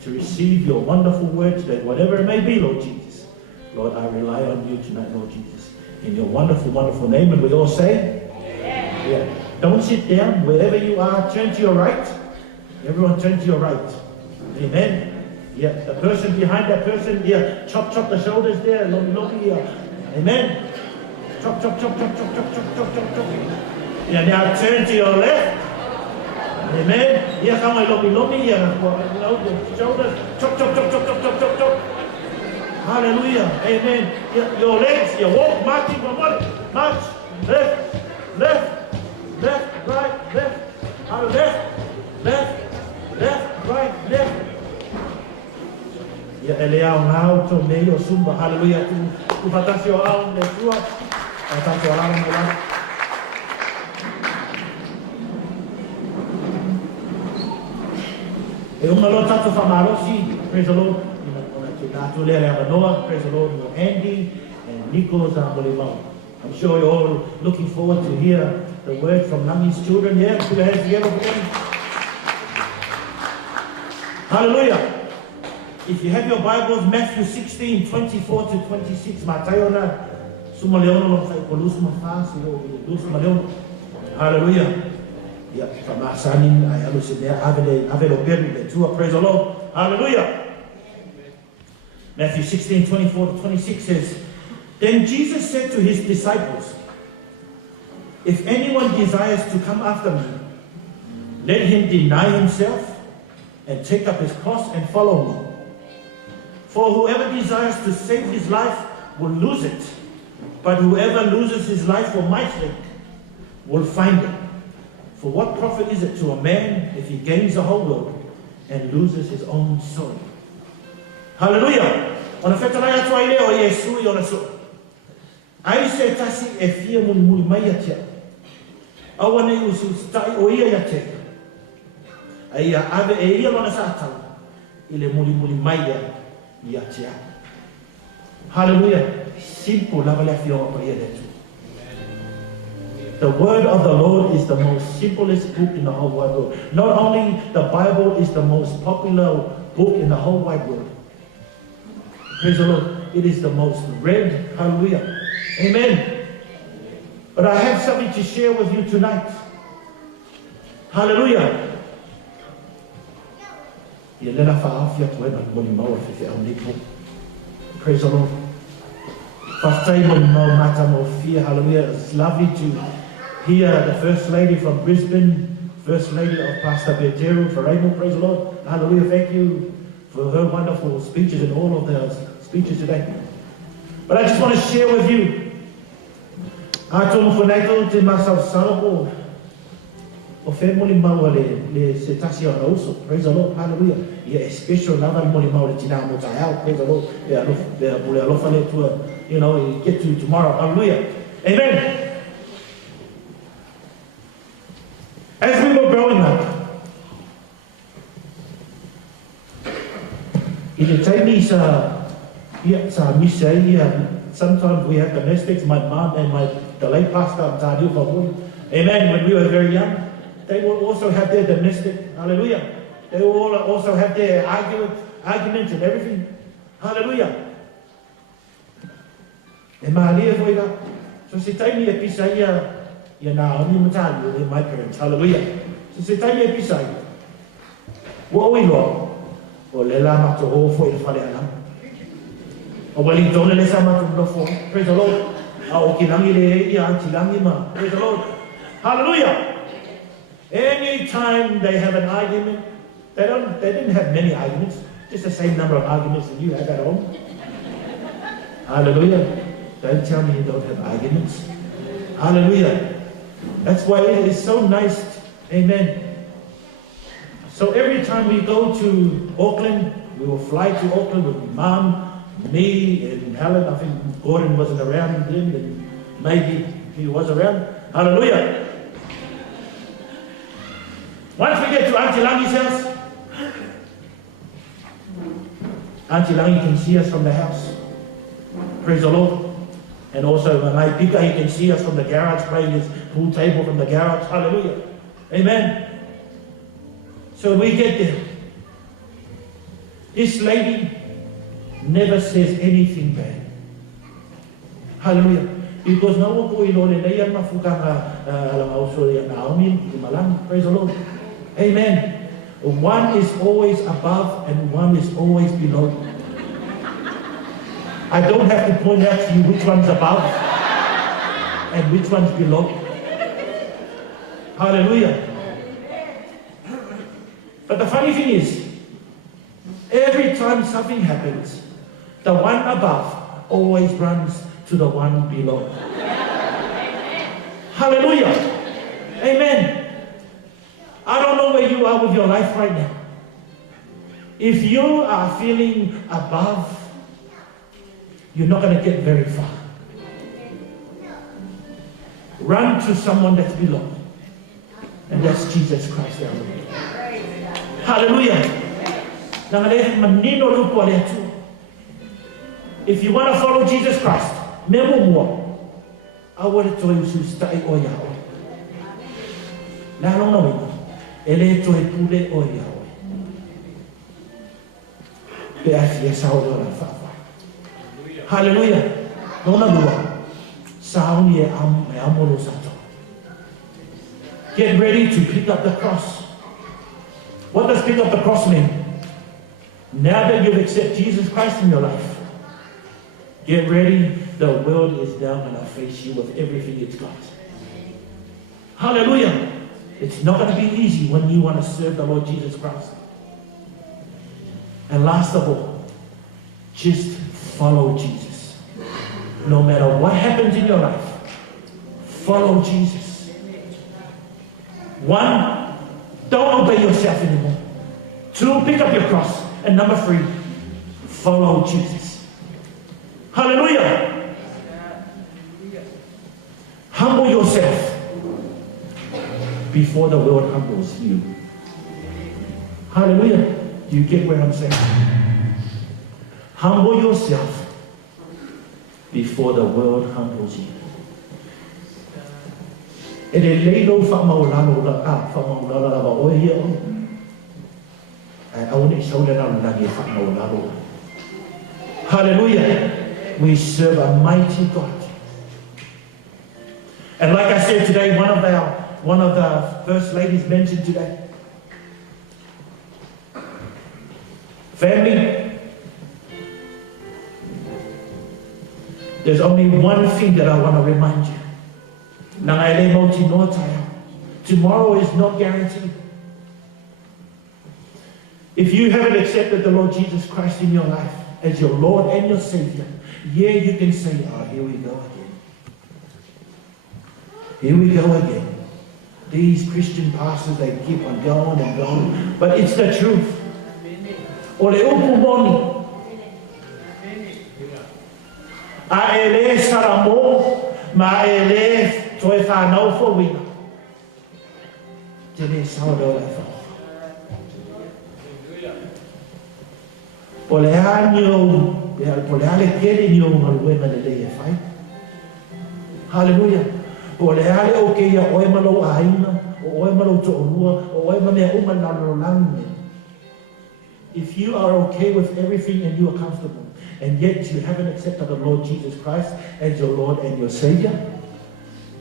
to receive your wonderful word today, whatever it may be, Lord Jesus. Lord, I rely on you tonight, Lord Jesus. In your wonderful, wonderful name. And we all say, yeah. Don't sit down. Wherever you are, turn to your right. Everyone turn to your right. Amen. Yeah, the person behind that person, yeah, chop the shoulders there. Loki, amen. Chop. Yeah, now turn to your left. Amen. Yeah, come on, lomi, yeah, shoulders. Chop. Hallelujah. Amen. Yeah, your legs, you walk, marching, march. Left, right, left. Left, right, left. Yeah, eleao ngau to meio sumba. Hallelujah. Tu patasio au le tua. Patasio au le tua. E uma lo tato whamarosi, praise the Lord. Praise the Lord, Andy and Nicholas and I'm sure you're all looking forward to hear the word from Nami's children. Yeah, put your hands together for them. Hallelujah. If you have your Bibles, Matthew 16, 24 to 26. Matayona, suma leono lo fai kolusuma fasi lo lusuma leono. Hallelujah. Yeah, from Asanin, I understand there. Avelo beru le tua. Praise the Lord. Hallelujah. Matthew 16, 24 to 26 says, Then Jesus said to his disciples, If anyone desires to come after me, let him deny himself and take up his cross and follow me. For whoever desires to save his life will lose it, but whoever loses his life for my sake will find it. For what profit is it to a man if he gains the whole world and loses his own soul? Hallelujah! Ona whetarai atua i leo Yesu I ona so. Ai se tasi e fia muni mai atia. Awa nei usu stai o ia te. Ai a ave e ia lona sa tau. I le muni mai ia atia. Hallelujah! Simple lava le fia o pa ia le tu. The word of the Lord is the most simplest book in the whole wide world. Not only the Bible is the most popular book in the whole wide world. Praise the Lord. It is the most read. Hallelujah. Amen. But I have something to share with you tonight. Hallelujah. Praise the Lord. Hallelujah. It's lovely to hear the First Lady from Brisbane, First Lady of Pastor Berteru for Abel. Praise the Lord. Hallelujah. Thank you for her wonderful speeches and all of the speeches today. But I just want to share with you. I told you to myself, Salomo, o family mau le setasi ona uso. Praise the Lord. Hallelujah. Yeah, special naval moli mau le tina mo taau. Praise the Lord. You know, you get to tomorrow. Hallelujah. Amen. As we were growing up, in the Chinese, sometimes we have domestics, my mom and the late pastor, amen, when we were very young. they will also have their domestic, hallelujah. They will also have their arguments and everything. Hallelujah. E mahalia fo ira. So se taimi e pisa ia na oni matali o my parents. Hallelujah. So se taimi e pisa ia. Wa oi loa. O le la mato ho fo i whare ana. O wali tone le sa mato no fo. Praise the Lord. A o ki langi le ia anti langi ma. Praise the Lord. Hallelujah. Anytime they have an argument, they didn't have many arguments, just the same number of arguments that you have at home. Hallelujah. Don't tell me you don't have arguments. Hallelujah. That's why it is so nice. Amen. So every time we go to Auckland, we will fly to Auckland with Mom, me, and Helen. I think Gordon wasn't around then, and maybe he was around. Hallelujah. Once we get to Auntie Langi's house, Auntie Langi can see us from the house. Praise the Lord. And also my Pika, he can see us from the garage, playing his pool table from the garage. Hallelujah. Amen. So we get there. This lady never says anything bad. Hallelujah. Because no one will know that Naomi. Praise the Lord. Amen. One is always above and one is always below. I don't have to point out to you which one's above and which one's below. Hallelujah. But the funny thing is, every time something happens, the one above always runs to the one below. Hallelujah. Amen. I don't know where you are with your life right now. If you are feeling above, you're not going to get very far. Run to someone that's below. And that's Jesus Christ. Hallelujah. If you want to follow Jesus Christ, I want to tell you to stay or Yahweh. Now, I don't know. Hallelujah. Get ready to pick up the cross. What does pick up the cross mean? Now that you've accepted Jesus Christ in your life, get ready. The world is now going to face you with everything it's got. Hallelujah. It's not going to be easy when you want to serve the Lord Jesus Christ. And last of all, just follow Jesus. No matter what happens in your life, follow Jesus. One, don't obey yourself anymore. Two, pick up your cross. And number three, follow Jesus. Hallelujah. Humble yourself before the world humbles you. Hallelujah. Do you get what I'm saying? Humble yourself before the world humbles you. Hallelujah. We serve a mighty God. And like I said today, one of the first ladies mentioned today, family, there's only one thing that I want to remind you. Tomorrow is not guaranteed. If you haven't accepted the Lord Jesus Christ in your life as your Lord and your Savior, yeah, you can say, oh, here we go again. Here we go again. These Christian pastors, they keep on going and going. But it's the truth. Ole upu moni. A ele saramo, ma ele toi whanau fo wina. Tene saudo e whanau. Ole hanyo, ole hale kere nyo maluema le lei e whai. Hallelujah. O le hale o ke ia oe malo aina, o oe malo to rua, o oe mea umalalo lange. If you are okay with everything and you are comfortable, and yet you haven't accepted the Lord Jesus Christ as your Lord and your Savior,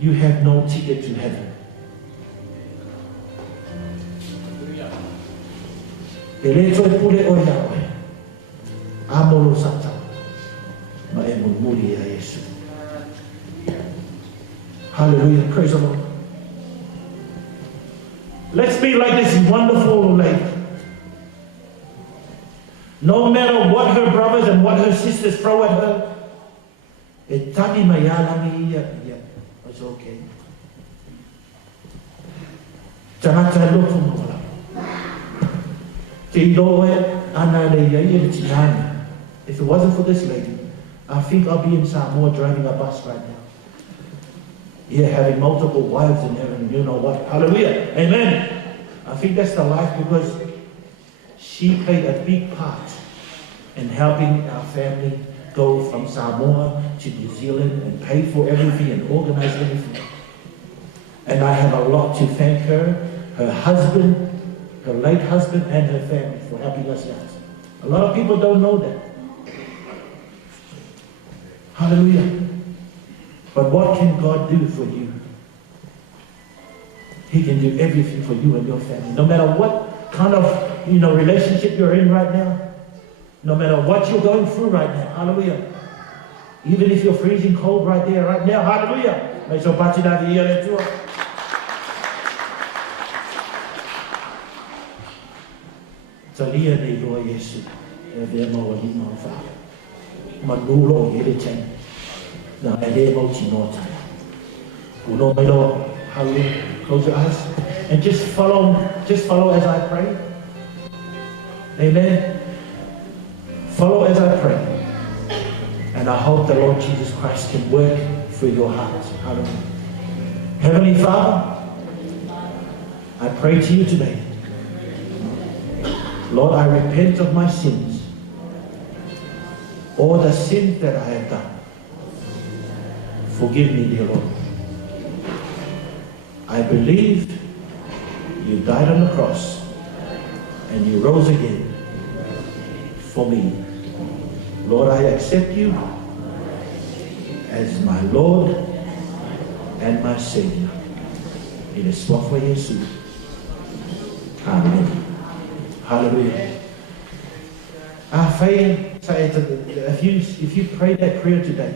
you have no ticket to heaven. Ele toi pule o Yahweh, amolo sata, ma e murmuri a Yesu. Hallelujah, praise the Lord. Let's be like this wonderful lady. No matter what her brothers and what her sisters throw at her, it's okay. If it wasn't for this lady, I think I'll be in Samoa driving a bus right now. Yeah, having multiple wives in heaven, you know what? Hallelujah. Amen. I think that's the life, because she played a big part in helping our family go from Samoa to New Zealand and pay for everything and organize everything. And I have a lot to thank her, her husband, her late husband, and her family for helping us out. A lot of people don't know that. Hallelujah. But what can God do for you? He can do everything for you and your family. No matter what kind of relationship you're in right now, no matter what you're going through right now, hallelujah. Even if you're freezing cold right there, right now, hallelujah. Talia nei loa Yesu, e vea maua ni mau wha. Manulo o hele teng, na e le mau tino tana. Uno mai lo, hallelujah, close your eyes, and just follow as I pray. Amen. Follow as I pray. And I hope the Lord Jesus Christ can work through your heart. Hallelujah. Heavenly Father, I pray to you today. Lord, I repent of my sins, all the sins that I have done. Forgive me, dear Lord. I believe you died on the cross and you rose again for me. Lord, I accept you as my Lord and my Savior. In Yeshua Jesus. Amen. Hallelujah. If you pray that prayer today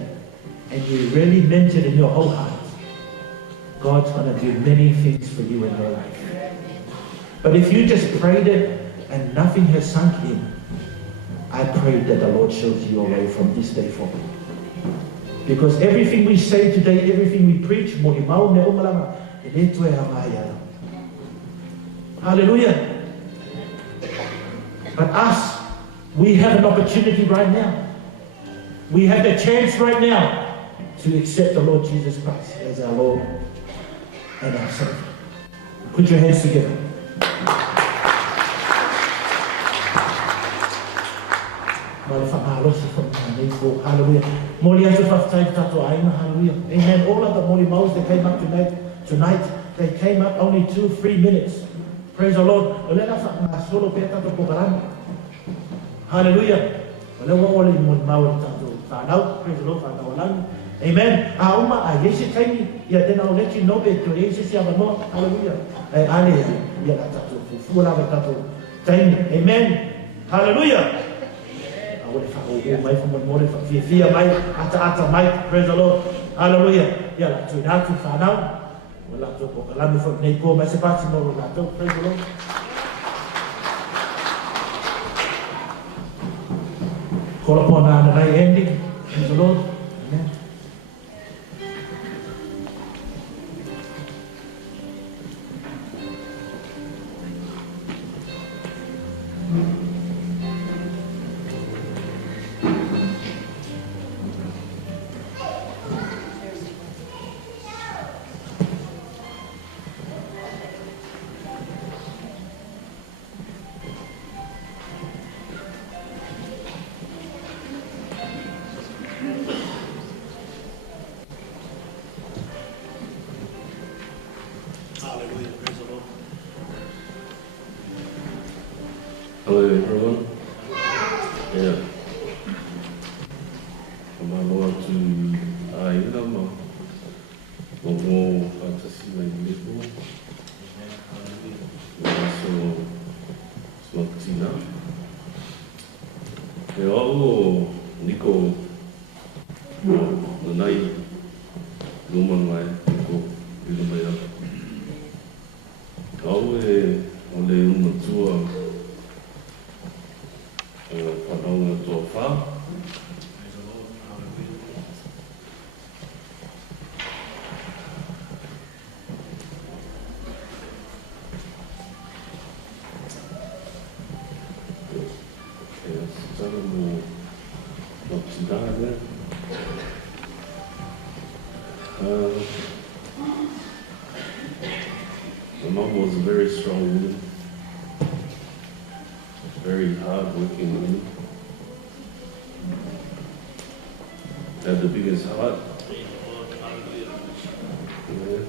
and you really meant it in your whole heart, God's going to do many things for you in your life. But if you just prayed it and nothing has sunk in, I pray that the Lord shows you a way from this day forward. Because everything we say today, everything we preach, hallelujah. But us, we have an opportunity right now. We have the chance right now to accept the Lord Jesus Christ as our Lord and our Savior. Put your hands together. Hallelujah. Amen. All of the Moli Maus that came up tonight, they came up only 2-3 minutes. Praise the Lord. Hallelujah. Praise the Lord. Amen. Then I'll let you know that hallelujah. Amen. Hallelujah. Praise the Lord. Hallelujah. Praise the Lord. Call upon our night ending. Praise the Lord. Amen. everyone. Yeah. Malo tu ai nama. Mo atasi mai lipo. So smotina. E au niko nai luma mai niko mai ra. Au e ole una tua whanonga tua wha. My mom was a very strong woman, very hard-working woman. Had the biggest heart. Yeah,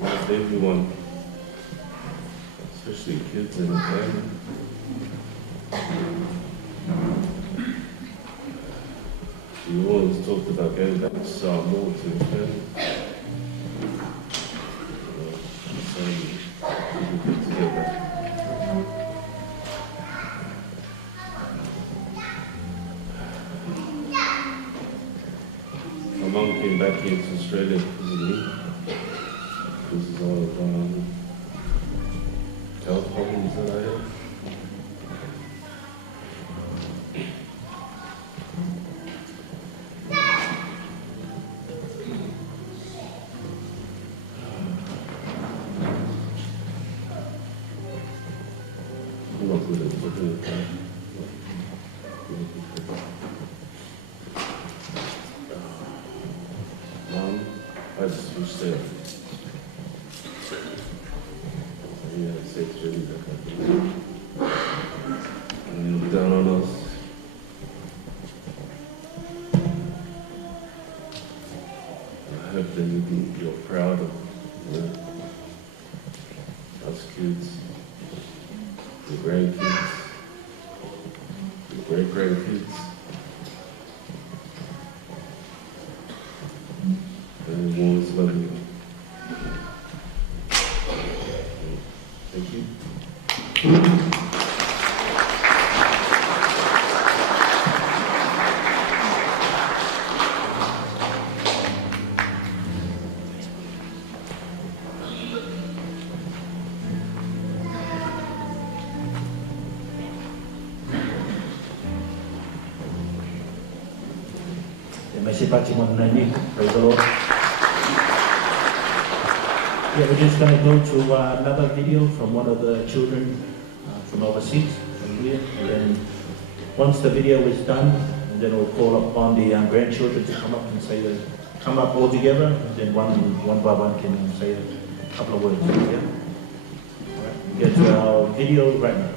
loved everyone, especially kids and family. We always talked about going back to Samoa to the family. So we could get together. My mom came back here to Australia to visit me because of health problems that I had. I'm not good at talking about that. Mom, I just wish that it's really that and you look down on us. I hope that you're proud of us kids, your grandkids, your great-grandkids. And everyone's loving you. Thank you. Praise the Lord. Yeah, we're just going to go to another video from one of the children from overseas, from here. And then once the video is done, and then we'll call upon the grandchildren to come up and say, come up all together, and then one by one can say a couple of words. Yeah? All right, we get to our video right now.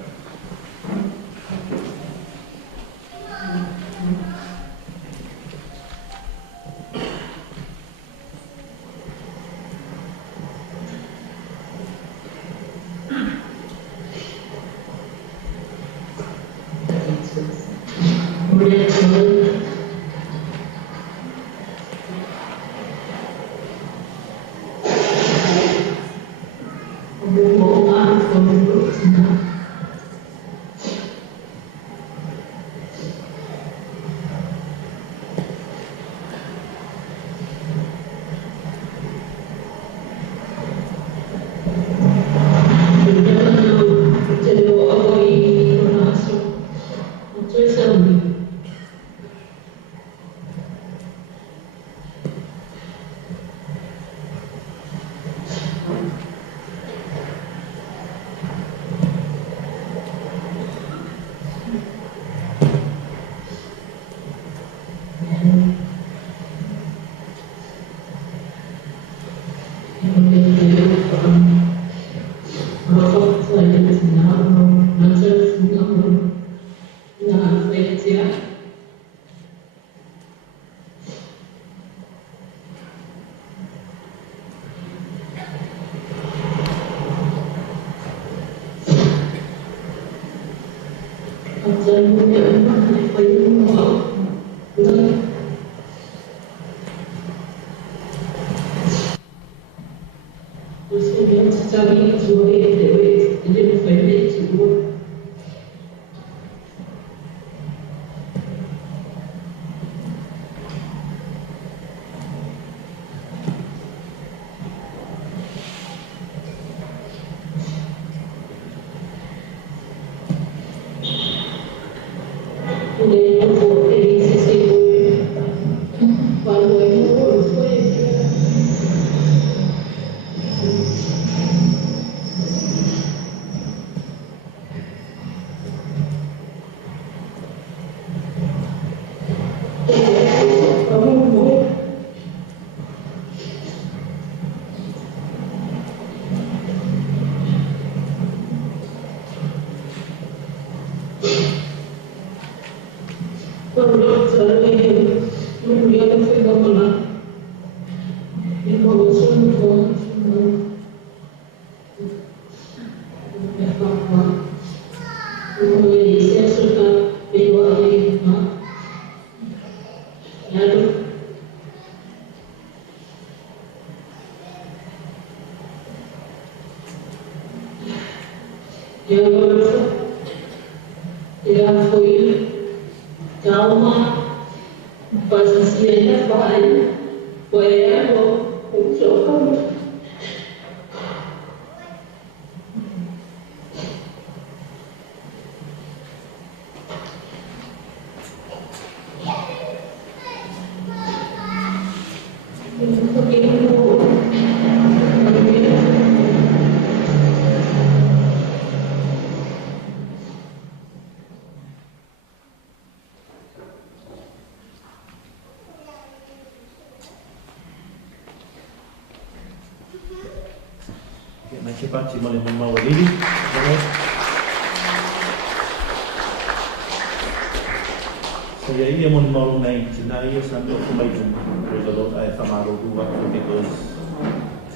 There's a lot because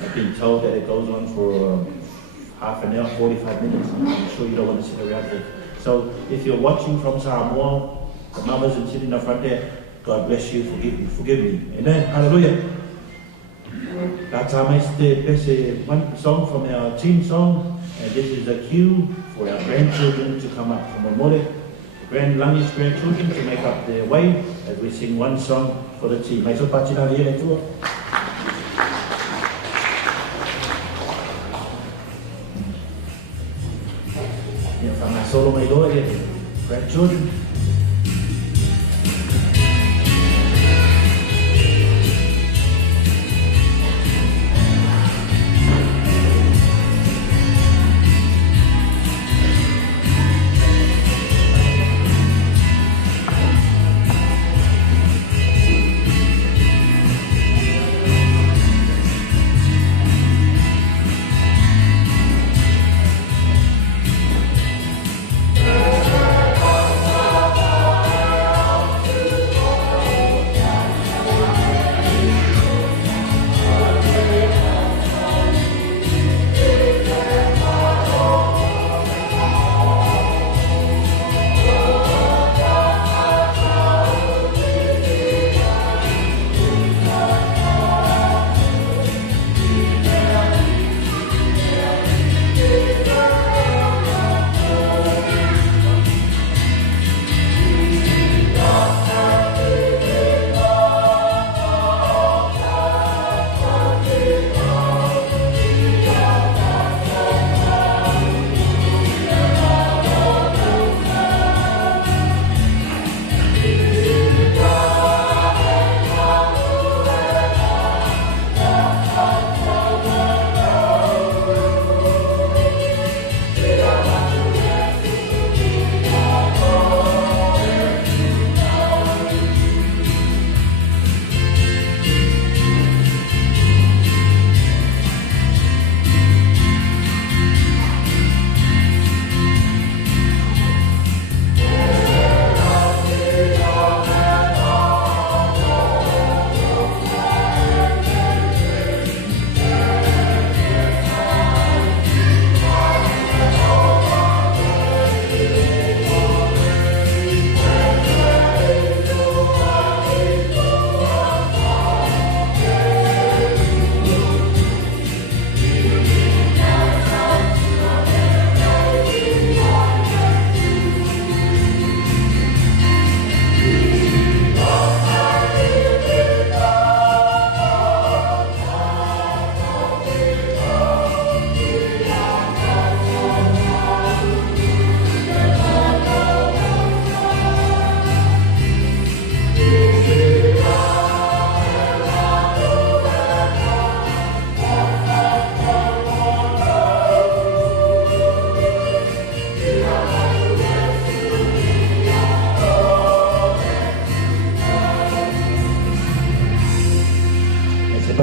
I've been told that it goes on for half an hour, 45 minutes. I'm sure you don't want to sit around there. So if you're watching from Samoa, the mamas and sitting in the front there, God bless you, forgive me. Amen. Hallelujah. That's our one song from our team song, and this is a cue for our grandchildren to come up from Omore. Langi's grandchildren to make up their way as we sing one song for the team. Mai so pātina ria le tua. Ia whanga solo mai loa ria grandchildren.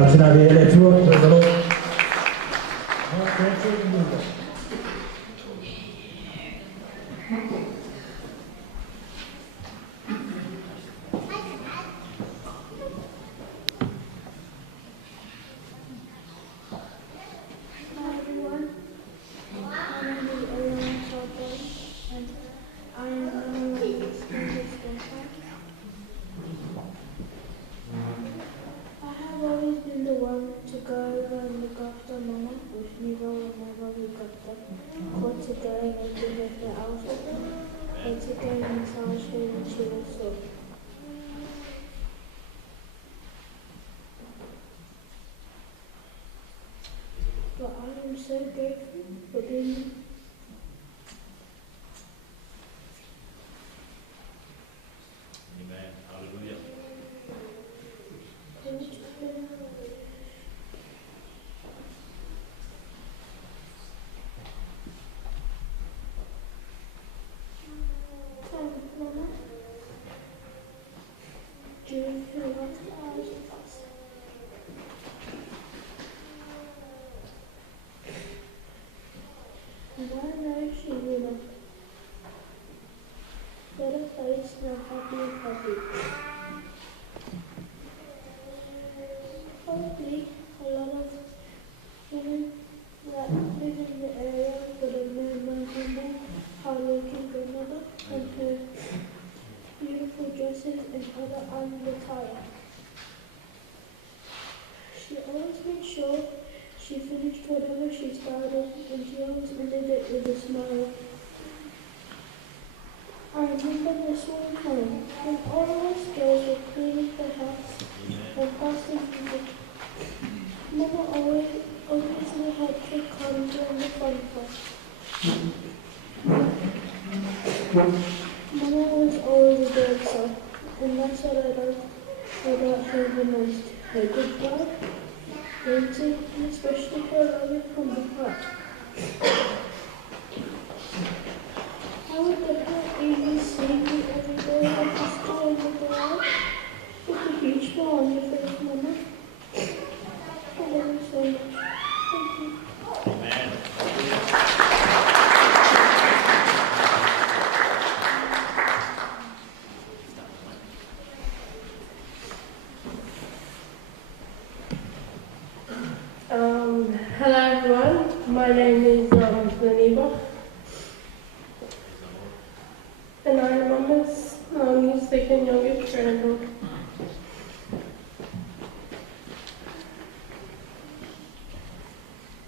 Patina de Electro, praise the Lord. Grandchildren, move on. Hi everyone, my name is Ariana Salton and I am a I have always been the one to go and look after Mama with me whenever we got them, or to go and give her the alphabet, or to go and massage her when she was sore. But I am so grateful for being Amen. Hallelujah. Mama, do you feel like the eyes of us? And I know she will not. Let her face now happy and happy. Probably a lot of women that live in the area would have known my humble, hard-working grandmother and her beautiful dresses and other attire. She always made sure she finished whatever she started, and she always ended it with a smile. I remember this one time when all of us girls were cleaning the house and passing music. Mama always knew how to come during the fun part. Mama was always a dancer, and that's what I loved about her the most. Her good love, dancing, and especially her loving from the heart. I would definitely see you every day at the school in the garage with a huge smile on your face, Mama. I love you so much. Thank you. Amen. Hello everyone, my name is Laniba and I am Mama's second youngest granddaughter.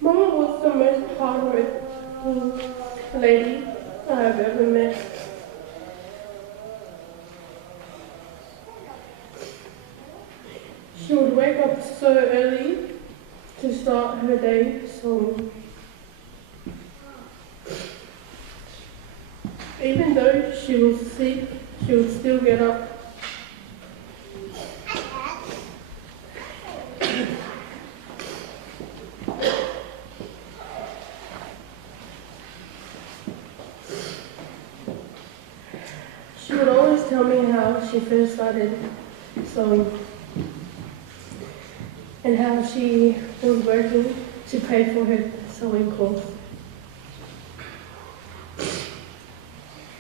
Mama was the most hardworking lady I have ever met. She would wake up so early to start her day sewing. Even though she was sick, she would still get up. She would always tell me how she first started sewing and how she was working to pay for her sewing course.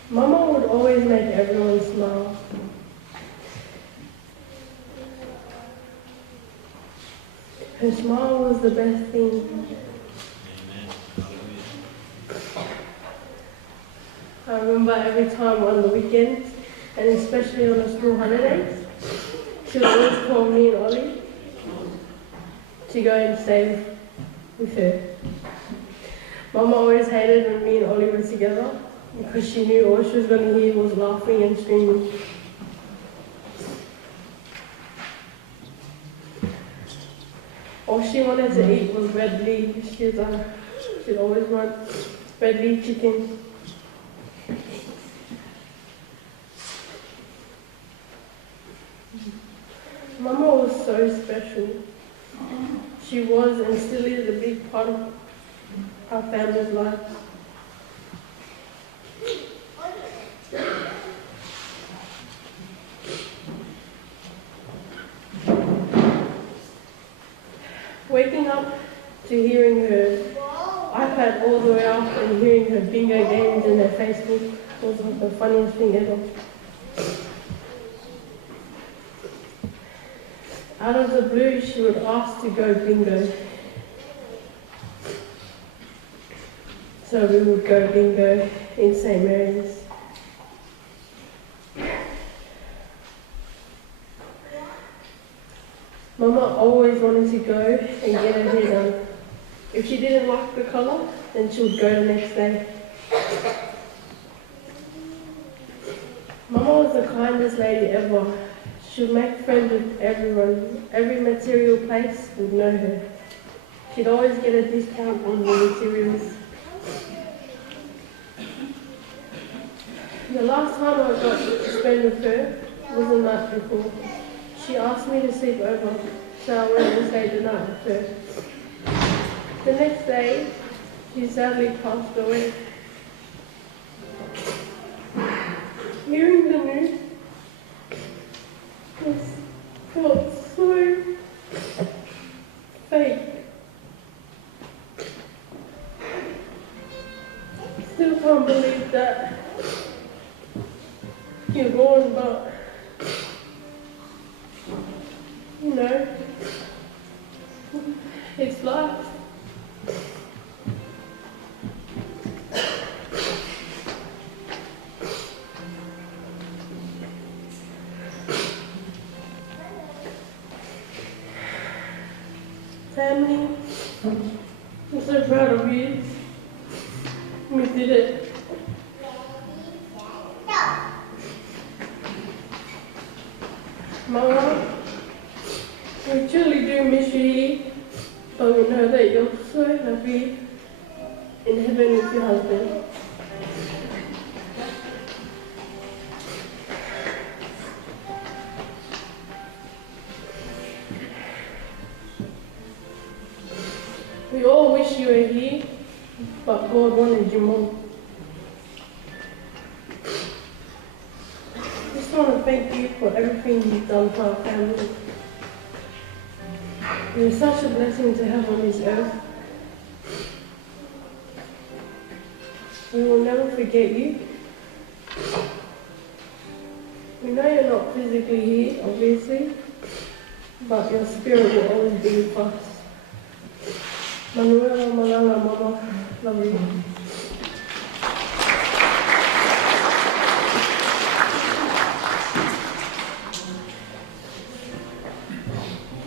Mama would always make everyone smile. Her smile was the best thing. I remember every time on the weekends, and especially on the school holidays, she would always call me and Ollie to go and stay with her. Mama always hated when me and Ollie were together because she knew all she was going to hear was laughing and screaming. All she wanted to eat was red leaf. She'd always want red leaf chicken. Mama was so special. She was and still is a big part of our family's lives. waking up to hearing her iPad all the way up and hearing her bingo games and her Facebook was like the funniest thing ever. Out of the blue, she would ask to go bingo. So we would go bingo in St. Mary's. Mama always wanted to go and get her hair done. If she didn't like the colour, then she would go the next day. Mama was the kindest lady ever. She would make friends with everyone. Every material place would know her. She'd always get a discount on the materials. The last time I got to spend with her was the night before. She asked me to sleep over, so I went and stayed the night with her. The next day, she sadly passed away. Hearing the news felt so fake. Still can't believe that you're gone, but you know, it's life. Family, I'm so proud of you. We did it. Mama, we truly do miss you here, but we know that you're so happy in heaven with your husband. We all wish you were here, but God wanted you more. I just want to thank you for everything you've done for our family. You're such a blessing to have on this earth. We will never forget you. We know you're not physically here, obviously, but your spirit will always be with us. Manuela, Malanga, Mama, love you.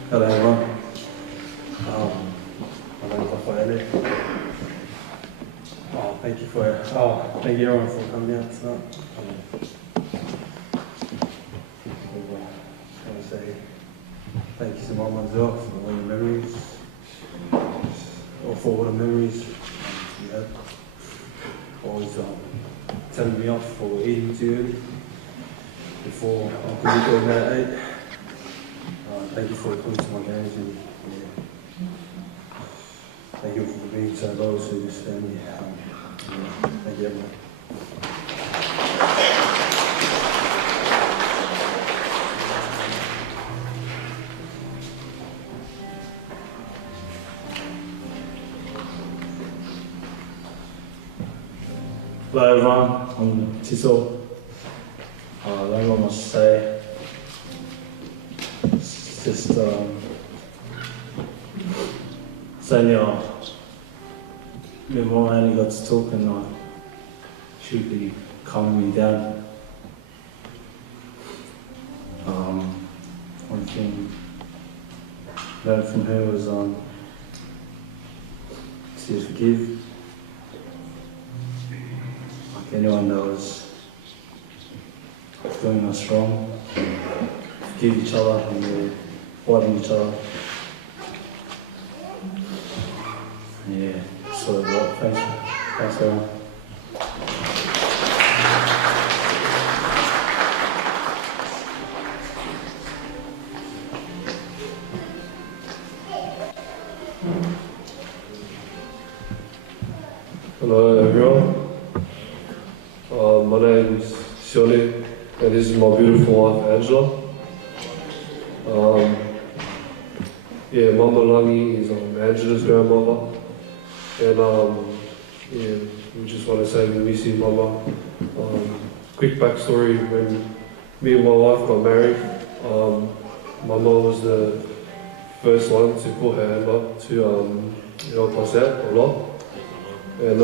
Hello everyone. My name's Rafaele. Thank you everyone for coming out tonight. I want to say thank you to Mama as well for all the memories. Or for all the memories you had. Always telling me off for eating too early before I could be going at 8. Thank you for coming to my games and thank you for being so loyal to this family. Thank you everyone. Hello everyone, I'm Tiso. I don't know much to say. It's just saying me and Mama only got to talk and she'd be calming me down. One thing I learned from her was to forgive. Anyone that was doing us wrong, forgive each other and fighting each other. Yeah, so thanks everyone. Hello everyone. My name's Shirley, and this is my beautiful wife, Angela. yeah, Mama Langi is Angela's grandmother. And yeah, we just want to say we miss you, Mama. Quick backstory, when me and my wife got married, Mama was the first one to put her hand up to help us out a lot. And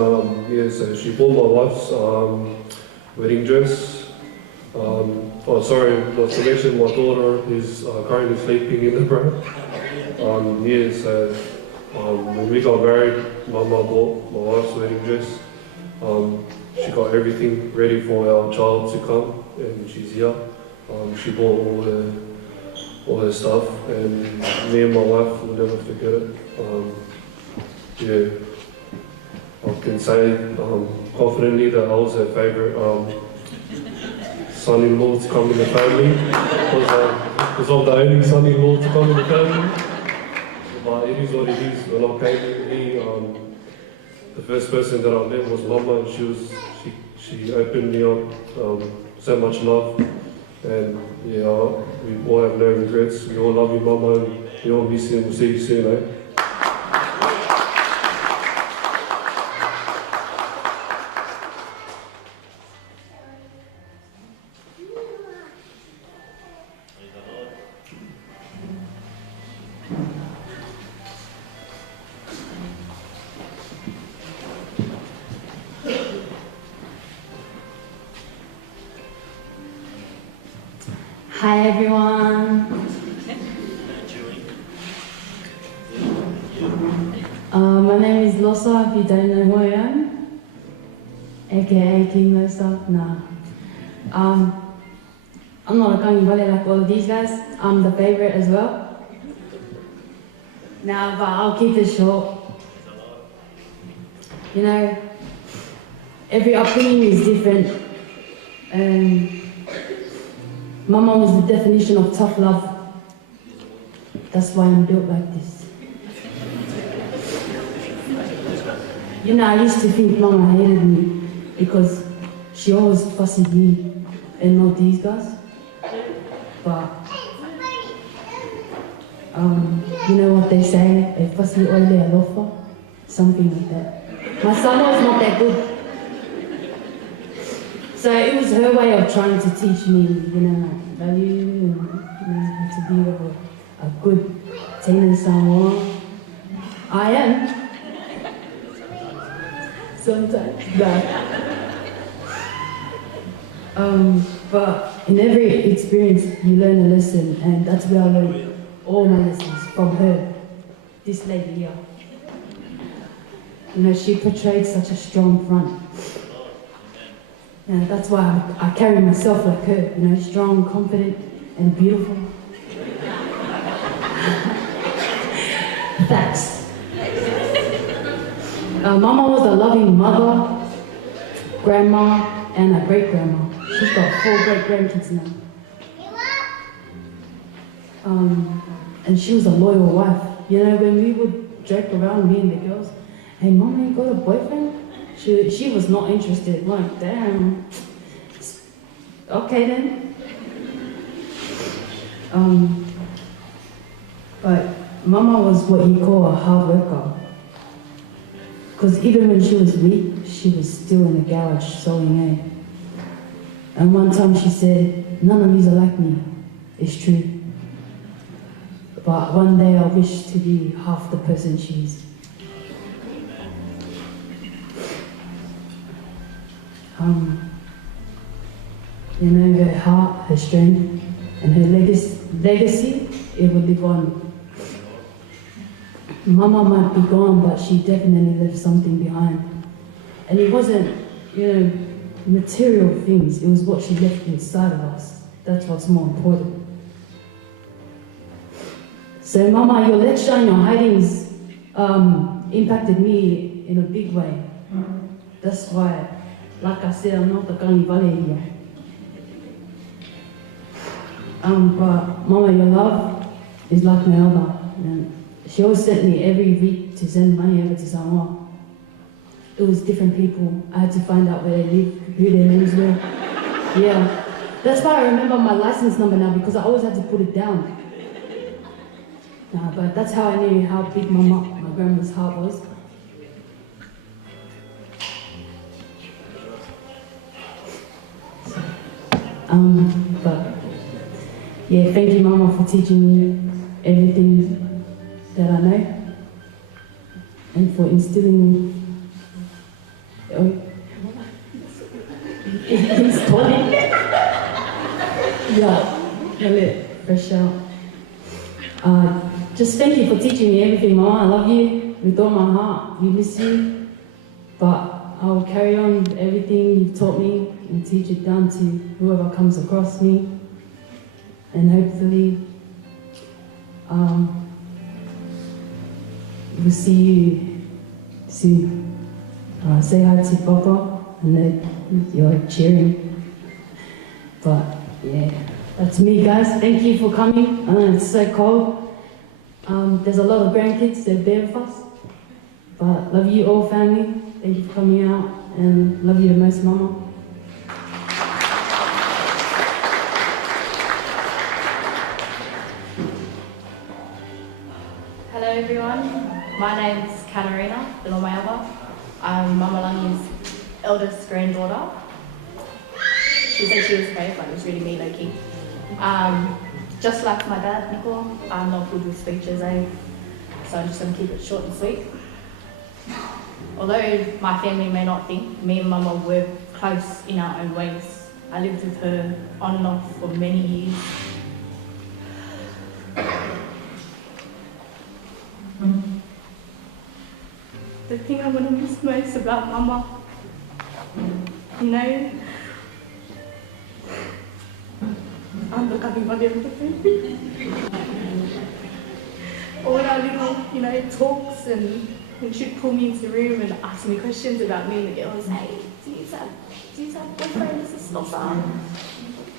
yeah, so she bought my wife's wedding dress. Oh, sorry, not to mention my daughter is currently sleeping in the bra. Yeah, so when we got married, Mama bought my wife's wedding dress. She got everything ready for our child to come, and she's here. She bought all her stuff, and me and my wife will never forget it. Yeah, I can say confidently that I was her favourite son-in-law to come in the family, because I'm the only son-in-law to come in the family. But it is what it is. When I came here, the first person that I met was Mama, and she opened me up so much love, and yeah, we all have no regrets. We all love you, Mama, and we all miss you, and we'll see you soon, eh? Hi everyone. My name is Losa, if you don't know who I am, aka King Losa. Nah. I'm not a Kangi Valley like all of these guys. I'm the favourite as well. Nah, but I'll keep it short. You know, every upbringing is different. Mama was the definition of tough love. That's why I'm built like this. You know, I used to think Mama hated me because she always fussed me and not these guys. But, you know what they say, a fussy oily alofa? Something like that. My son was not that good. So it was her way of trying to teach me, you know, value and how to be a good Tina Samoa. I am. Sometimes, but in every experience you learn a lesson, and that's where I learned all my lessons from her, this lady here. You know, she portrayed such a strong front. And that's why I carry myself like her, you know, strong, confident, and beautiful. Facts. Mama was a loving mother, grandma, and a great-grandma. She's got 4 great-grandkids now. And she was a loyal wife. You know, when we would joke around, me and the girls, hey, Mama, you got a boyfriend? She was not interested. Like, damn. Okay then. But Mama was what you call a hard worker. Because even when she was weak, she was still in the garage sewing, eh? And one time she said, none of these are like me. It's true. But one day I wish to be half the person she is. You know, her heart, her strength, and her legacy, it will live on. Mama might be gone, but she definitely left something behind. And it wasn't, you know, material things, it was what she left inside of us. That's what's more important. So Mama, your lecture and your hidings impacted me in a big way. That's why, like I said, I'm not the Kangi Valley here. But Mama, your love is like my elder. And she always sent me every week to send money over to Samoa. It was different people. I had to find out where they live, who their names were. Yeah. That's why I remember my license number now, because I always had to put it down. But that's how I knew how big my grandma's heart was. But yeah, thank you, Mama, for teaching me everything that I know and for instilling. He's talking. Yeah, a bit fresh out. Just thank you for teaching me everything, Mama. I love you with all my heart. We miss you, but I will carry on everything you've taught me and teach it down to whoever comes across me. And hopefully, we'll see you soon. Say hi to Papa, and then you're cheering. But yeah, that's me, guys. Thank you for coming. I know it's so cold. There's a lot of grandkids, they're there with us. But love you all, family. Thank you for coming out, and love you the most, Mama. Hello everyone, my name's Katarina Villamayava. I'm Mama Langi's eldest granddaughter. She said she was brave, but it was really me, low-key. Just like my dad, Nico, I'm not good with speeches, so I'm just going to keep it short and sweet. Although my family may not think, me and Mama were close in our own ways. I lived with her on and off for many years. The thing I want to miss most about Mama, you know, I'm the coming one of the family. All our little, talks, and when she'd pull me into the room and ask me questions about me and the girls, hey, do you have boyfriends? Is this not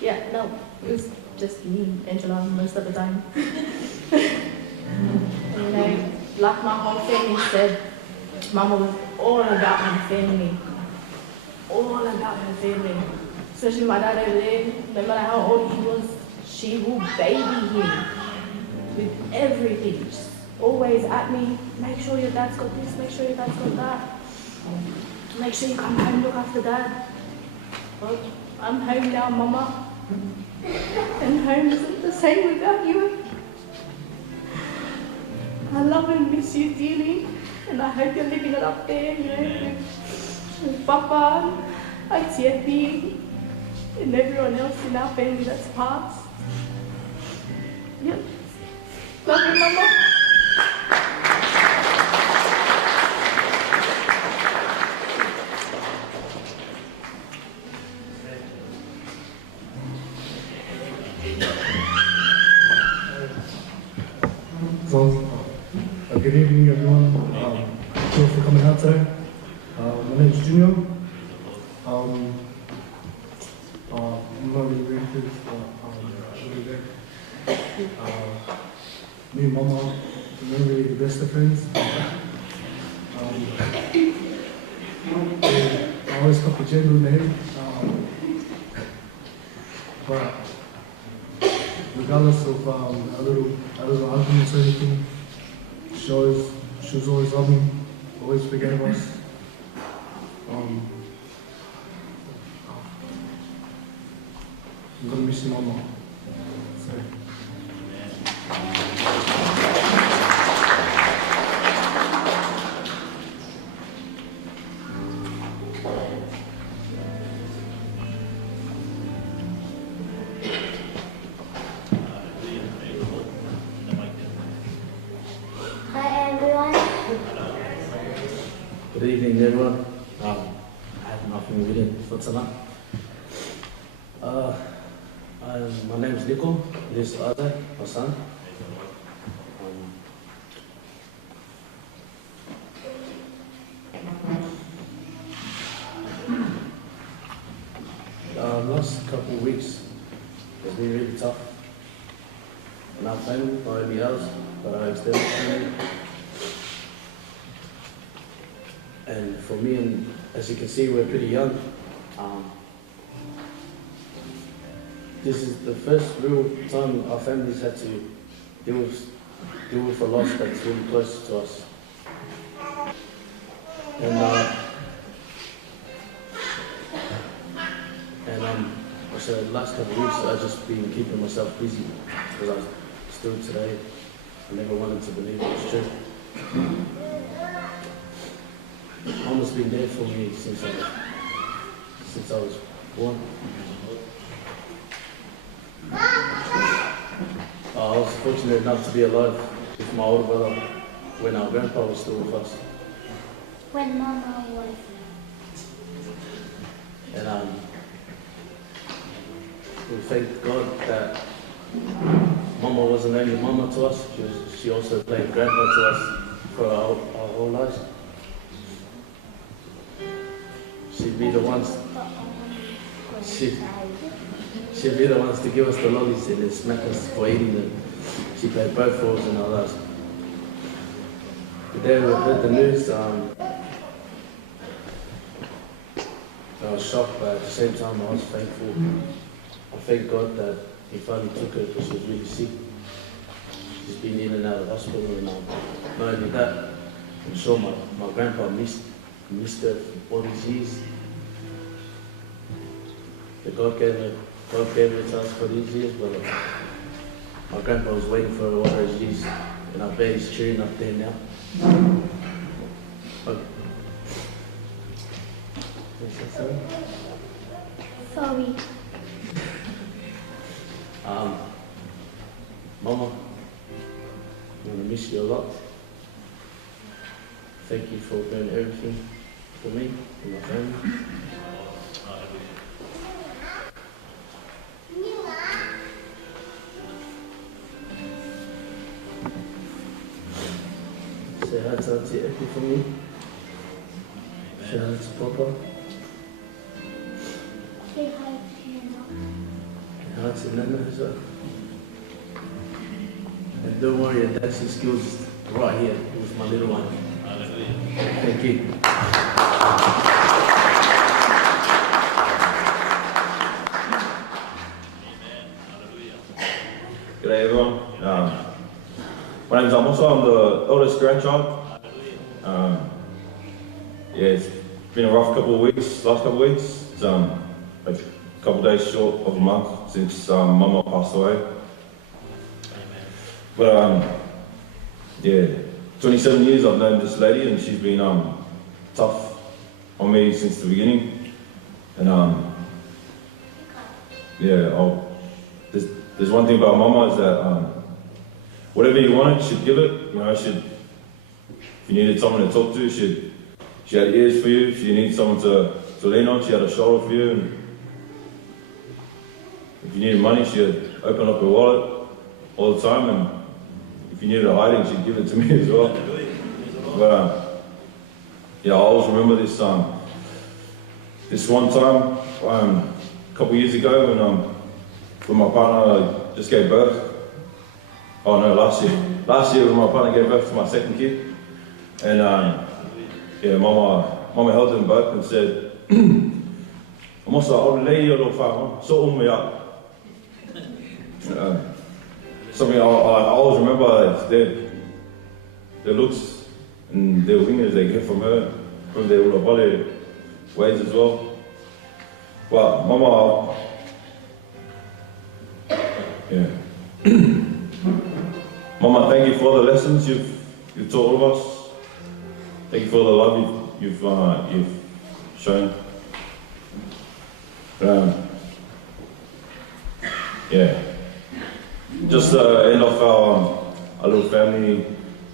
Yeah, no, it was just me, Angela, most of the time. And, like my whole family said, Mama was all about my family. All about her family. Especially my dad over there, no matter how old he was, she will baby him with everything. Just always at me, make sure your dad's got this, make sure your dad's got that. Make sure you come home, look after dad. Well, I'm home now, Mama. And home isn't the same without you. I love and miss you dearly, and I hope you're living it up there, with Papa, Aitiepi, and everyone else in our family that's passed. Yep. Love you, Mama. Good evening, everyone. Thank you for coming out today. My name is Junior. I'm not really related, but really good. Me and Mama are not really the best of friends. I always cut the gender in the head. But regardless of a little arguments or anything, she was always loving, always forgave us. I'm gonna miss you, Mama. Sorry. Good evening, everyone. I have nothing really for tonight. My name is Nico. This is Ade, my son. Last couple of weeks has been really tough. In our family, not only ours, but our extended family. And for me, and as you can see, we're pretty young. This is the first real time our families had to deal with deal with a loss that's really close to us. And so the last couple of weeks I've just been keeping myself busy because I still today I never wanted to believe it was true. Mama's been there for me since I was born. I was fortunate enough to be alive with my older brother when our grandpa was still with us. When Mama was. And we thank God that Mama wasn't only Mama to us, she also played grandpa to us for our whole lives. She'd be the ones she'd be the ones to give us the lollies and then smack us for eating them. She played both roles in our lives. The day we heard the news, I was shocked, but at the same time I was thankful. I thank God that He finally took her because she was really sick. She's been in and out of hospital, and not only that, I'm sure my grandpa missed her for all these years. That God gave her to us for these years, but my grandpa was waiting for all those years, and I bet he's cheering up there now. Sorry. Mama, I'm going to miss you a lot. Thank you for doing everything for me and my family. Say hi to Auntie Epi for me. Say hi to Papa. Say hi to Nana. Say hi to Nana as well. And don't worry, your dancing skills right here with my little one. Thank you. G'day everyone. My name's Amos. I'm the oldest grandchild. Yeah, it's been a rough couple of weeks, last couple of weeks. It's a couple of days short of a month since Mama passed away. But yeah, 27 years I've known this lady, and she's been tough on me since the beginning. And yeah, there's one thing about Mama is that whatever you wanted, she'd give it. You know, if you needed someone to talk to, she had ears for you. If you needed someone to lean on, she had a shoulder for you. And if you needed money, she'd open up her wallet all the time. And if you needed a hiding, she'd give it to me as well. But yeah, I always remember this this one time a couple of years ago when my partner just gave birth. Oh no, last year. Last year when my partner gave birth to my second kid. And yeah, Mama held them both and said, "Almost like old lady or little farmer, sort me up." Something I always remember their looks and their fingers they get from her, from their body ways as well. But Mama, yeah. Mama, thank you for all the lessons you've taught all of us. Thank you for all the love you've shown. Yeah. Just end off our little family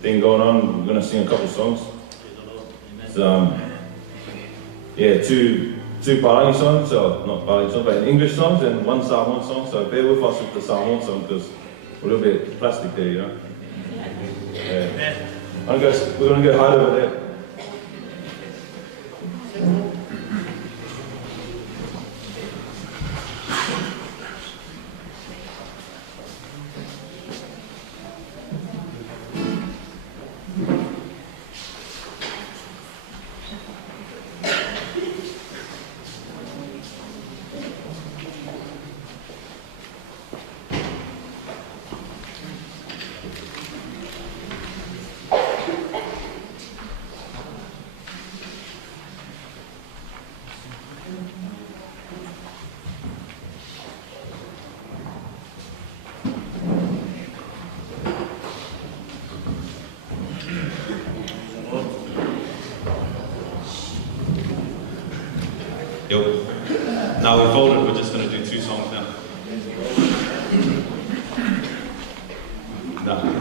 thing going on. We're gonna sing a couple songs. So, yeah, two Parangi songs, so not Parangi songs, but English songs, and one Samoan song. So bear with us with the Samoan song because we're a little bit plastic there, you know. Yeah. We're gonna go hide over there. Now we folded, we're just going to do 2 songs now. No.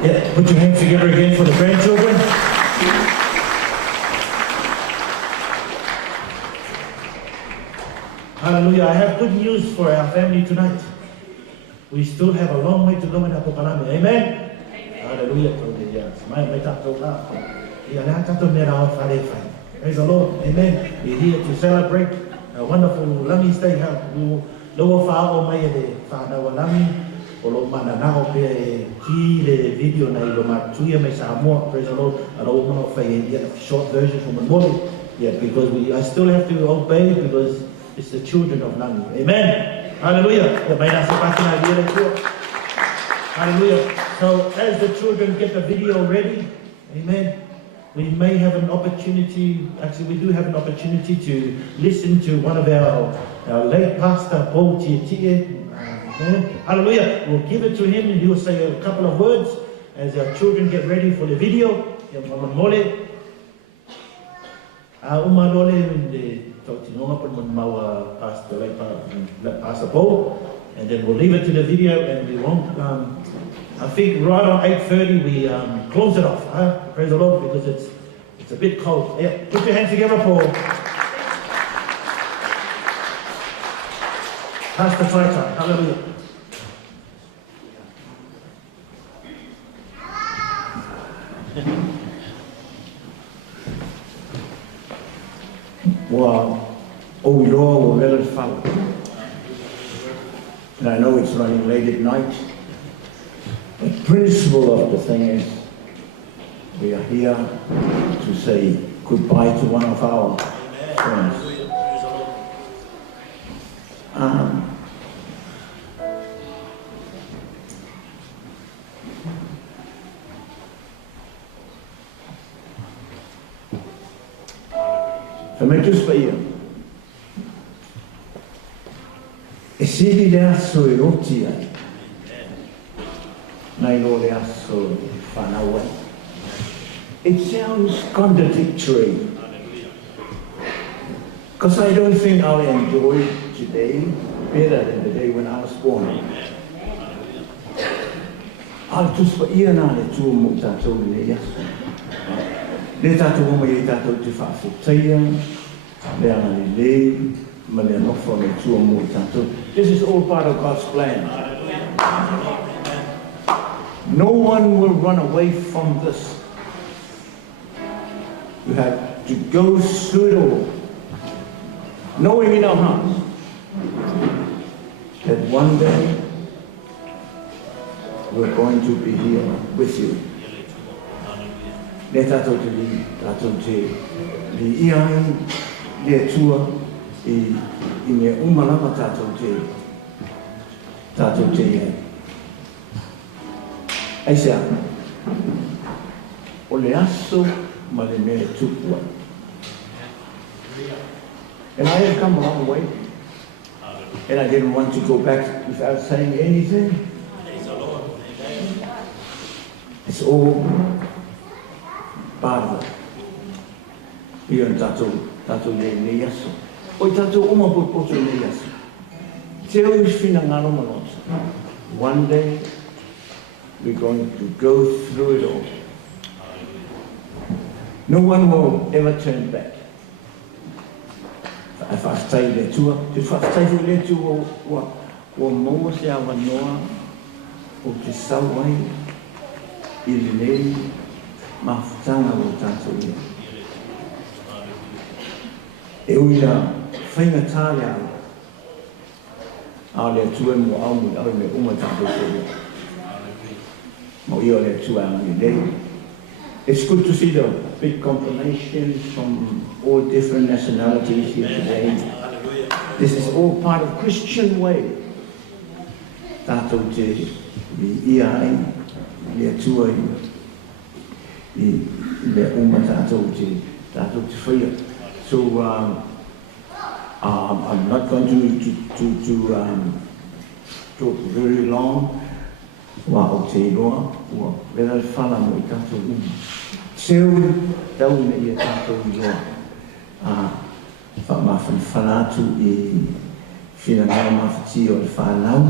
Yeah, put your hands together again for the grandchildren. Hallelujah. I have good news for our family tonight. We still have a long way to go in Apokalame. Amen? Hallelujah. Praise the Lord. Amen. We're here to celebrate a wonderful Lami Stay Health. Loa whao mai e whanau Lami. O lo mana naho pe ki le video na I lo matuia mai Samoa. Praise the Lord. I don't want to say a short version from the morning. Yeah, because I still have to obey because it's the children of Lami. Amen. Hallelujah. Hallelujah. So as the children get the video ready, amen, we may have an opportunity, actually we do have an opportunity to listen to one of our late pastor, Paul Tietie. Hallelujah. We'll give it to him and he will say a couple of words as our children get ready for the video. Pastor Paul, and then we'll leave it to the video and we won't, I think right on 8:30 we close it off. Praise the Lord, because it's a bit cold. Yeah, put your hands together for Pastor Taitai. Hallelujah. Wow. Oh Lord, we're well. And I know it's running late at night. The principle of the thing is we are here to say goodbye to one of our friends. me tus pa ia. E siri le aso e roti ai. Nai lo le aso e whanau ai. It sounds contradictory. Because I don't think I'll enjoy today better than the day when I was born. I'll just put ia na le tua mo tātou le yasu. Le tātou mo i tātou te whawhitaia, le ana le, ma le anofo le tua mo tātou. This is all part of God's plan. No one will run away from this. You have to go through it all, knowing in our hearts that one day we're going to be here with you. Le tātou te li, tātou te li iai, le tua, i me umalama tātou te iai. Aisea, o le aso ma le mele tupua. And I have come a long way, and I didn't want to go back without saying anything. It's all part of it. Ia tātou le yaso. O tātou oma popoto le yaso. Te au whina ngaro manota. One day, we're going to go through it all. No one will ever turn back. I whaatai le tua. Te whaatai le tua o maua se awa noa o te sawai I le nei mawhutanga o tātou ia. E uina whainga tāle au. Au le tua mo au mi au me uma tātou te ia. Mo ia le tua au mi nei. It's good to see the big confirmations from all different nationalities here today. This is all part of Christian way. Tātou te iai, le tua I le uma tātou te whaia. So I'm not going to talk very long. Wa o te iroa, ua vera whala mo I tātou uma. Seu tau me I tātou iroa. Whamawhan whanatu I whina ngā mawhati o le whanau.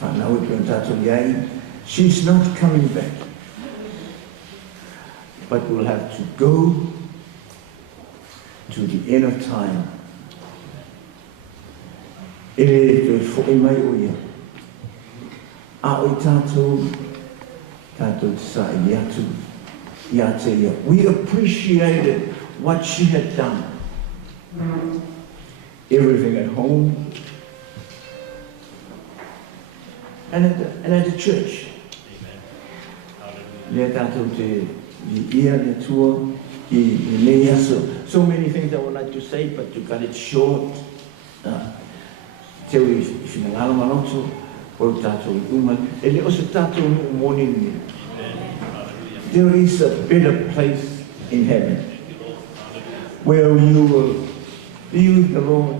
Whanau I pion tātou iai. She's not coming back. But we'll have to go to the end of time. E le te who'i mai o ia. A oi tātou te sa I atu, I ate ia. We appreciated what she had done. Everything at home and at the church. Le tātou te ia le tua, I mea so many things I would like to say, but to cut it short. Te ui whina ngāra manoto, o tātou I uma, e le o se tātou no moni ni. There is a better place in heaven, where you will be with the Lord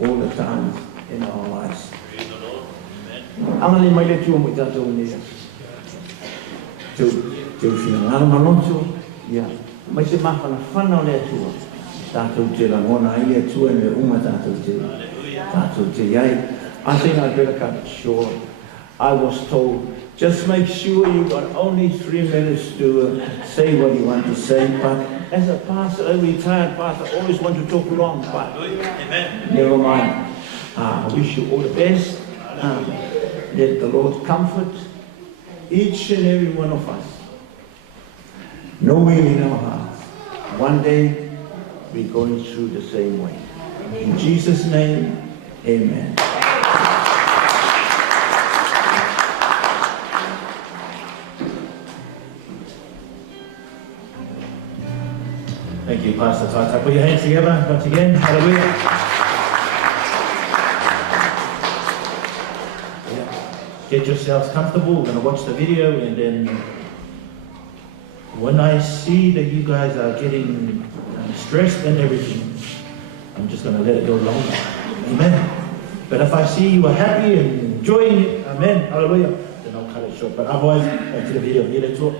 all the time in our lives. Angale mai le tua mo I tātou ni. Te whina ngāra manoto, ia, mai se mawhana whanau le tua. Tātou te rangona I le tua me uma tātou te iai. I think I'd better cut it short. I was told, just make sure you've got only 3 minutes to say what you want to say. But as a pastor, a retired pastor, I always want to talk long. But never mind. I wish you all the best. Let the Lord comfort each and every one of us. Knowing in our hearts, one day we're going through the same way. In Jesus' name, amen. Thank you, Pastor Tata. Put your hands together once again. Hallelujah. Yeah. Get yourselves comfortable. We're going to watch the video and then When I see that you guys are getting stressed and everything, I'm just going to let it go longer. Amen. But if I see you are happy and enjoying it, amen, hallelujah, then I'll cut it short. But otherwise, back to the video. Here, let's talk.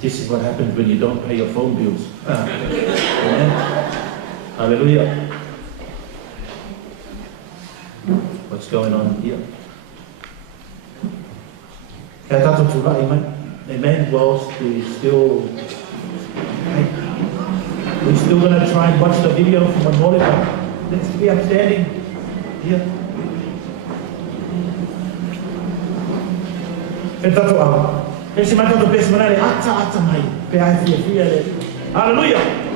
This is what happens when you don't pay your phone bills. Amen. Hallelujah. What's going on here? Amen. Well, we're still going to try and watch the video from one more. Let's be upstanding here. Hallelujah.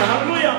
Hallelujah.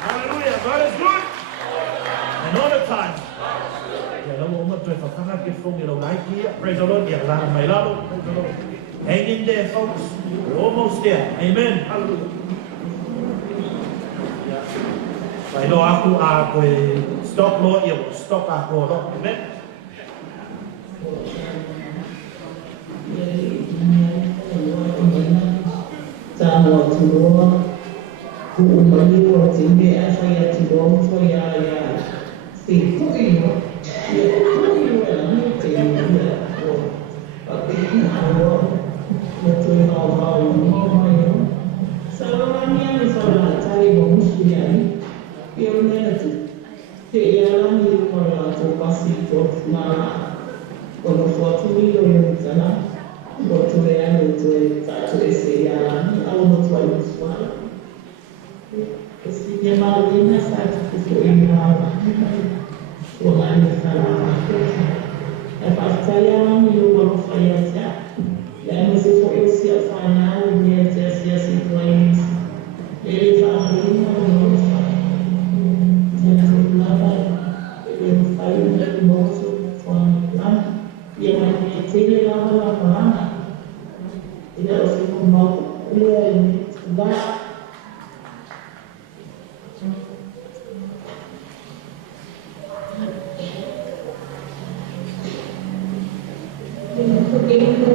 Hallelujah. God is good. And all the time. Praise the Lord. Hang in there, folks. We're almost there. Amen. Hallelujah. Mai no aku a koe stop lo ia o stop a ko ro. Amen. Tamo tuloa ku umani o tinde a fai ati bom foi a si kuino ia kuino la ni te ia o papi na o no tu no va o no mai sa la mia mi sa la tali bom suiani io ne tu te ia la ni ko la to pasito na o no foto mi lo io sana Boto le ano te tatu ese ya ni au no tua ni swala. Esi ni malina sa tu ko ina o la ni sala. E pasta ya ni lo wa fa ya ta. Ya no se fo eu se afana o ni te se se plains. Ele fa ni no fa. Te na la ele fa ni no so fa na. Ia mai te le la la pa. Ia o se mau ia ni ba. Ia ko ke ko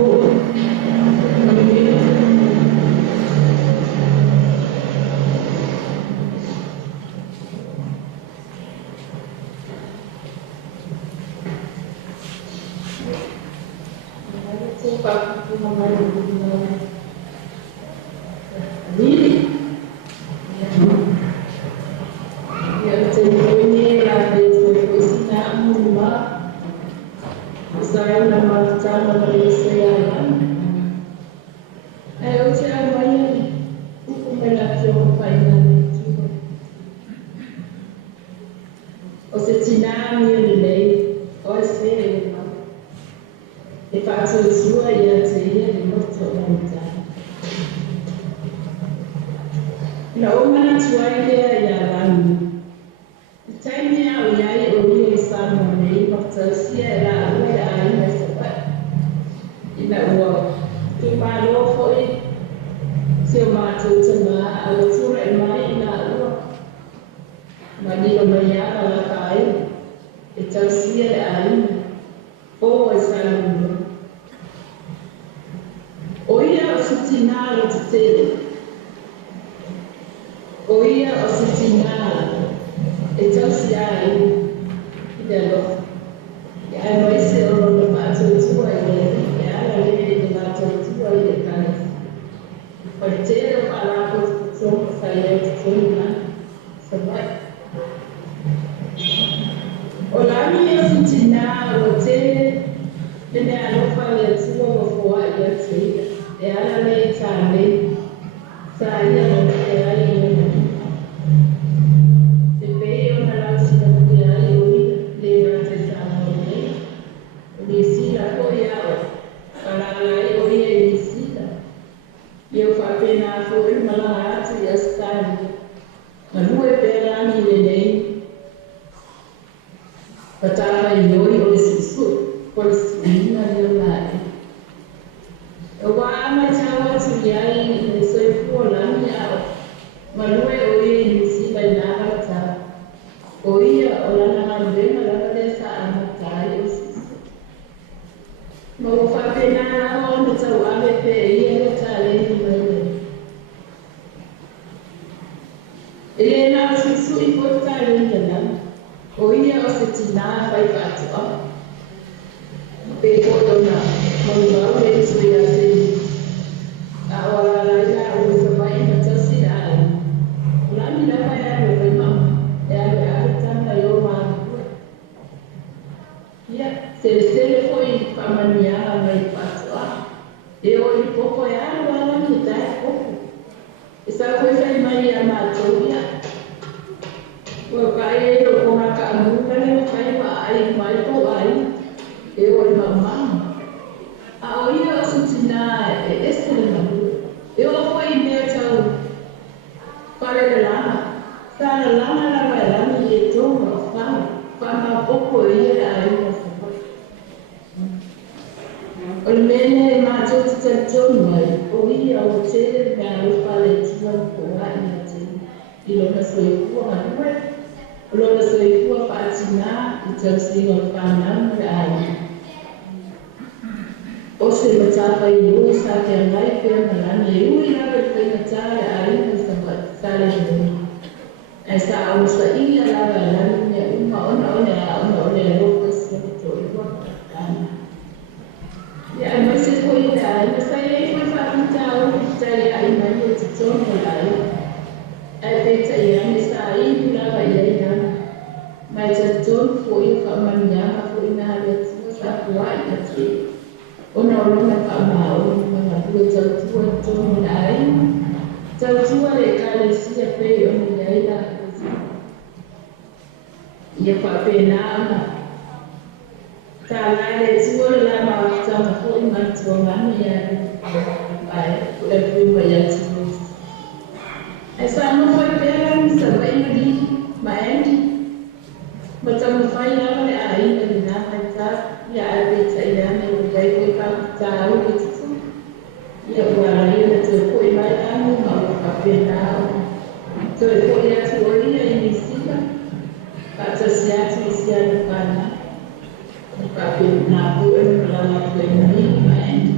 lona soifua manue. Lona soifua whaatina I tausinga o whanau me ai. O se matapa I ui sa te angai pia malani e ui lawa I whai matare ai na sa matare nui. E sa au sa ia lawa lani me uma ona one a roka si a to I waka kana. Ia ai mai se koi te ai na sa ia I whai whakita au ki tari ai mai o te tono lai. Ai peta I ane sa I lawa I ai nana. Mai te tono fo I whamanianga fo I nga haretua sa kuai na te. Ona olona whamao mga tua tautua tono na ai. Tautua le kare sia pe ona iai la ia whapena ana. Tā lai le tua la mawatanga fo I matua ngana ia ai kule whima ia tua. E sa no whai pēra ni sa wai ni ma endi. Ma tamu whai lawa le a ina ni nā mai tā ia ai peta I ane o iai koe whakita au ke tutu. Ia uara ia na te koe mai anu ma o whapena au. Te koe atu o ia I ni sika. Kata si atu I si anu kana. Whapena au e mrala koe ni ma endi.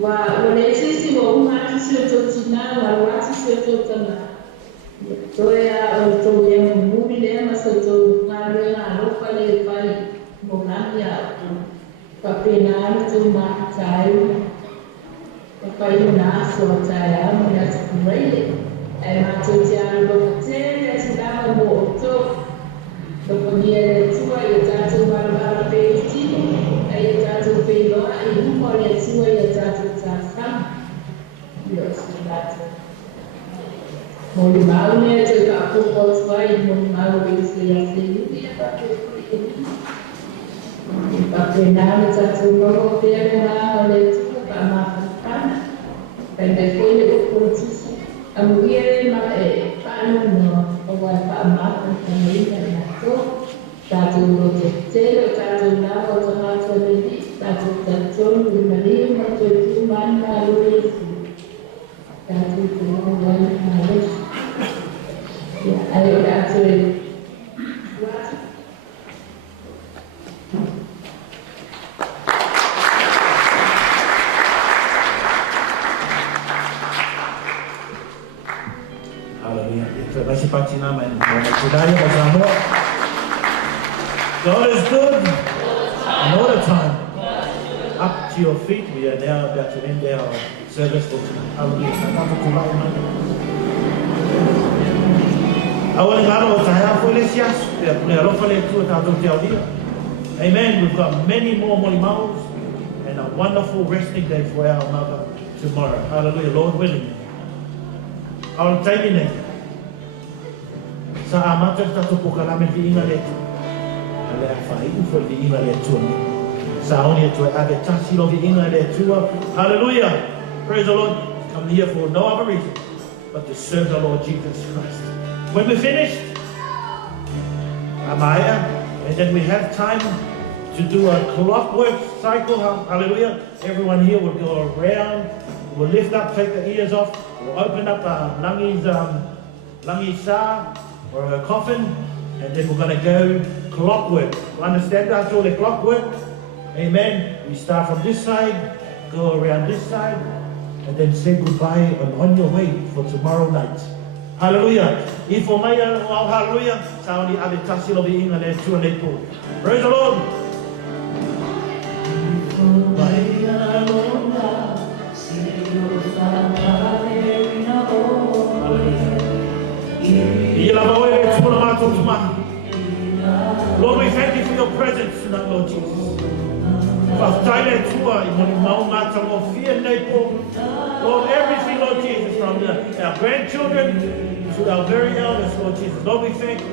Wa o le sisi wa uma sio totina wa watu sio totana. Toe a o tō ia mumi lea ma sa tō ngāre ngā roka le pai mo nami a pa pena ana tō mātai pa pai o nā so tai a mo nā tuku reile e mātou te anu roka tere a te dama mo o tō loko nia le tua i a tātou marabara pe i tino e i a tātou pe i loa i umo le tua i a tātou tāwham i o si tātou Moli mau ne te ka pupo tswai moli mau wisi ya se yudi ya pa pe na me ta tu mo pe na le tu pa ma pa pe de foi le ko tsi amu ye ma e pa no o wa pa ma pa me na to ta tu ro te ta tu na o to na to le di ta tu ni ma ni ma to tu ma na lo le ta tu mo wa na le I would actually Hallelujah. Terima kasih Pak Cina dan Saudara bersama. God is good all the time. Up to your feet. We are now about to end our service for tonight. Hallelujah. Awal ngaro saya Felicias, ya punya rofa le tu tahu dia. Amen. We've got many more molimos and a wonderful resting day for our mother tomorrow. Hallelujah, Lord willing. I'll tell you next. Sa amata tato pokalamen di inga le tu. Ale afai ufo di inga le tu. Sa oni tu ade tasi lo di inga le tu. Hallelujah. Praise the Lord. Come here for no other reason but to serve the Lord Jesus Christ. When we're finished, Amaya, and then we have time to do a clockwork cycle, hallelujah. Everyone here will go around, we'll lift up, take the ears off, we'll open up Langi's sa, or her coffin, and then we're going to go clockwork. You understand that's all the clockwork? Amen. We start from this side, go around this side, and then say goodbye on your way for tomorrow night. Hallelujah. Ifo maya wow hallelujah. Saudi ade tasilo bi inga le tu le po. Praise the Lord. Lord, we thank you for your presence tonight, Lord Jesus. Lord, everything, Lord Jesus, from our grandchildren to our very elders, Lord Jesus. Lord, we thank you.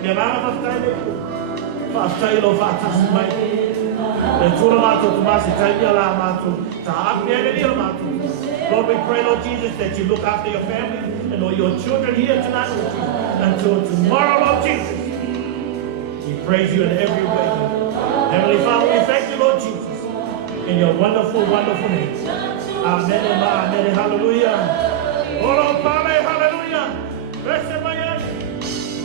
Lord, we pray, Lord Jesus, that you look after your family and all your children here tonight, Lord Jesus. Until tomorrow, Lord Jesus. We praise you in every way. Heavenly Father, we thank you, Lord Jesus, in your wonderful, wonderful name. Amen and amen. Hallelujah. Olo Pale, hallelujah. Blessed my name.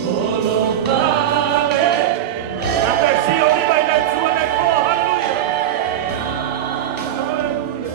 Olo Pale. Hallelujah. Hallelujah.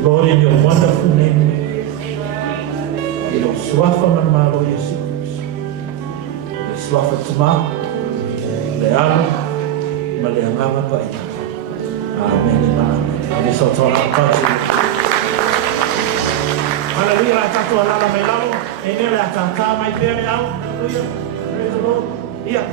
Lord, in your wonderful name, ilo suafa manmalo Yesu Kristo. Le suafa tuma, le alo, ma le angama pa ina. Amen, amen. Ane so toa pati. Hallelujah, atato alala mai lalo, enele atata mai pere au. Hallelujah, praise the Lord. Yeah.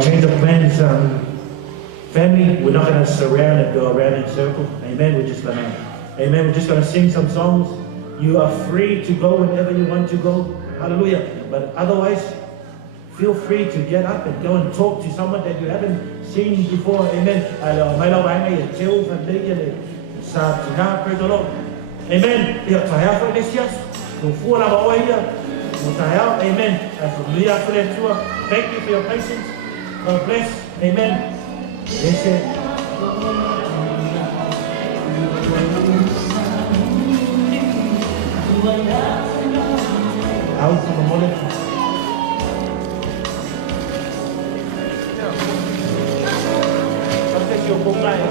Change of plans, family. We're not going to surround and go around in a circle. Amen. We're just going to sing some songs. You are free to go whenever you want to go. Hallelujah. But otherwise, feel free to get up and go and talk to someone that you haven't seen before. Amen. Praise the Lord. Amen. Amen. Thank you for your patience. God bless. Amen. Yes, out from the morning. Take your book line.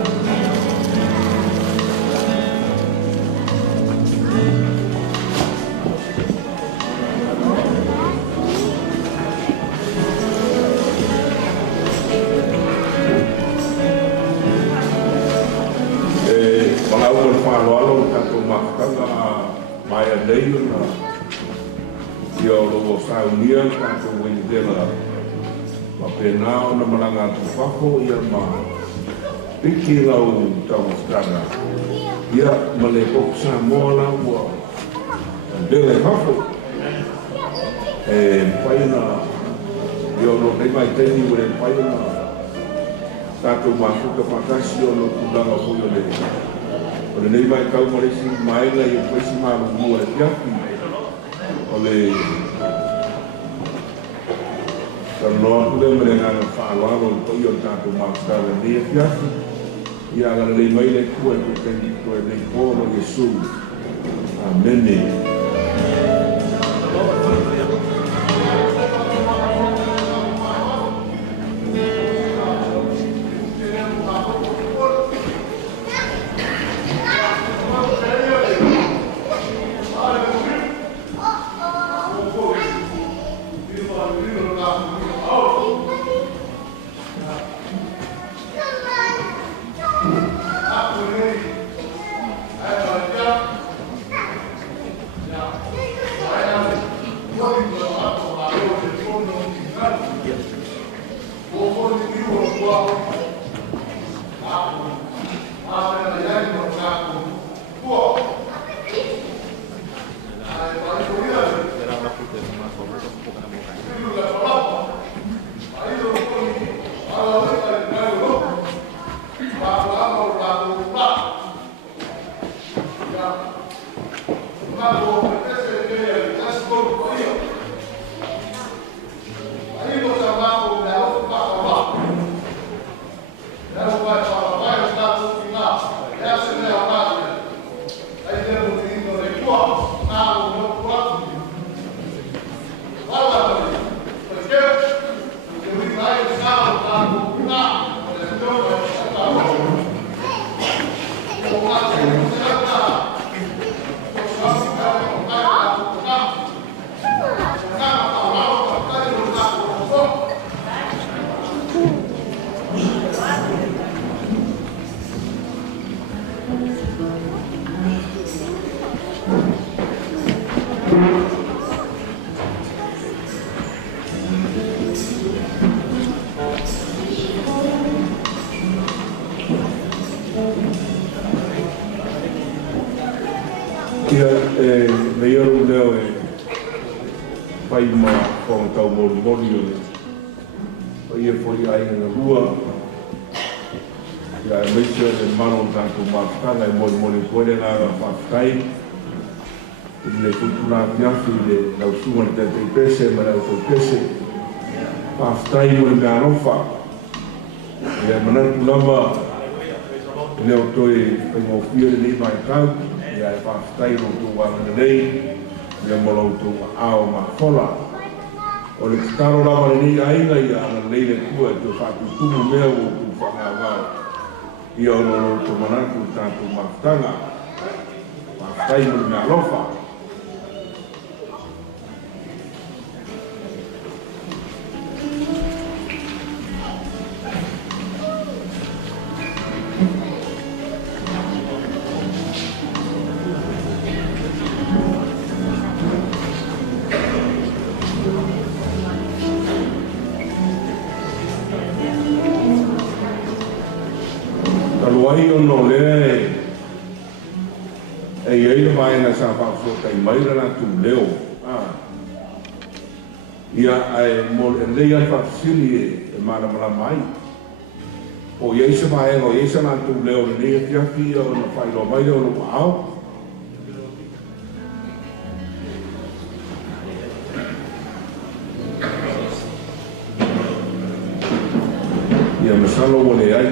Mai a nei na ia o logo saunia ka ko wini dela ma pena na malanga tu whako ia ma piki lau tau skara ia ma le koksa mola ua dele whako pai na ia o lo nei mai teni ure pai na tātou mafuka whakasi o lo kundanga hui o le o le nei mai kau maresi maenga i o kwesi maru mua e piaki o le kanoa kule mre ngana whaaloalo i koi o tātou mautara nei e piaki i aga le mai le kua e kuteni kua e nei kōro Yesu. Amene. leo e pai ma kong tau mori mori o le. O ia fori ai na rua. Ia e meisio e mano tanto mafutanga e mori mori koere nga whaftai. Le futuna fiafi le lausunga le tete pese ma lau tau pese. Whaftai mori mea rofa. Ia manatu lama leo toi e mo fia le nei mai kau. Ia e whaftai no tu wanga nei. Ia mo lau tu ao ma fola. O le taro lama le nei ainga ia ana leile kua e tu whatu tumu mea o tu whangawao. Ia ono lau tu manatu tanto mafutanga. Whaftai mori mea rofa. Wai ono le e iei mai na sa fa so kai mai na tu leo ia ai mo le ia fa sili e mala mai o iei se mai o iei se na tu leo le ia tia fi o na fai lo mai o no ao ia masalo o le ai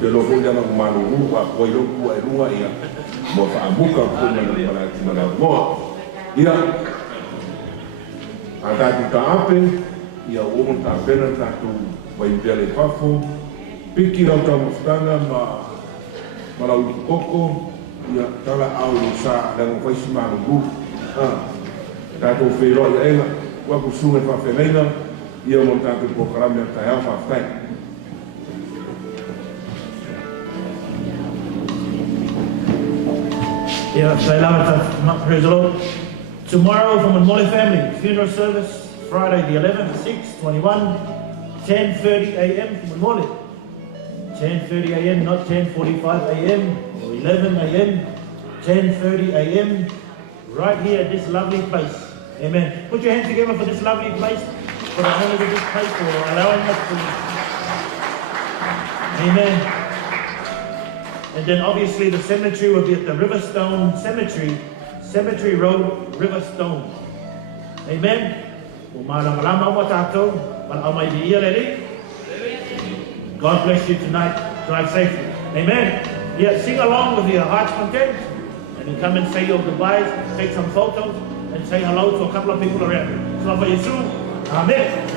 pe lo fo ya na manu rua ko ilo ku ai rua ia mo fa buka ko na na mo ia ata tu ta ape ia o mo ta pena ta tu vai bele fafo piki la ta mostanga ma la u koko ia tala au sa la mo fai sima no ta to fe lo ia wa ku su me fa femena ia mo ta tu ko kala me ta ya fa fai. Yeah, praise the Lord. Tomorrow from the Mole family, funeral service, Friday the 11th, 6/21, 10:30 a.m. from the Mole. 10:30 a.m., not 10:45 a.m. or 11 a.m., 10:30 a.m. right here at this lovely place. Amen. Put your hands together for this lovely place, for the owners of this place, for allowing us to. Amen. And then obviously the cemetery will be at the Riverstone Cemetery, Cemetery Road, Riverstone. Amen. God bless you tonight. Drive safely. Amen. Yeah, sing along with your heart's content. And then come and say your goodbyes, take some photos, and say hello to a couple of people around you. So for you soon. Amen.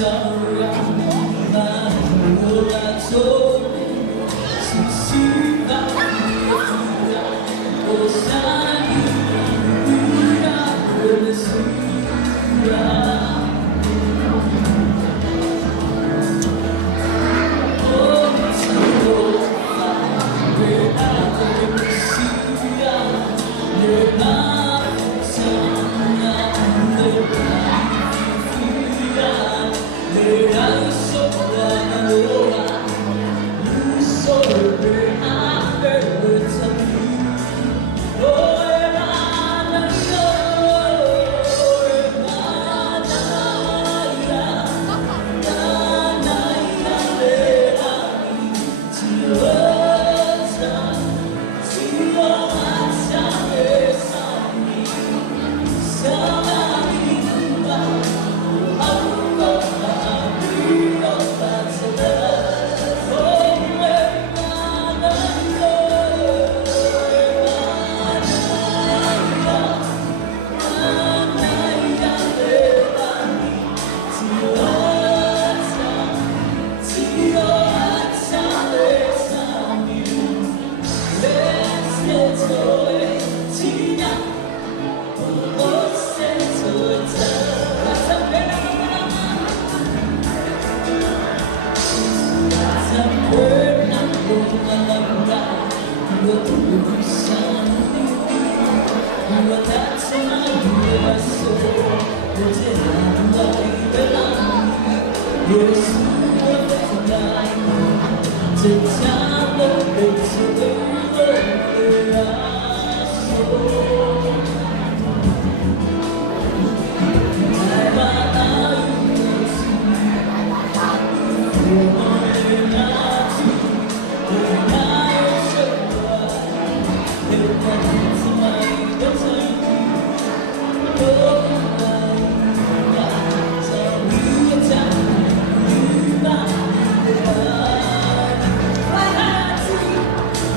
Sorry, I'm Bye.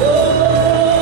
哦。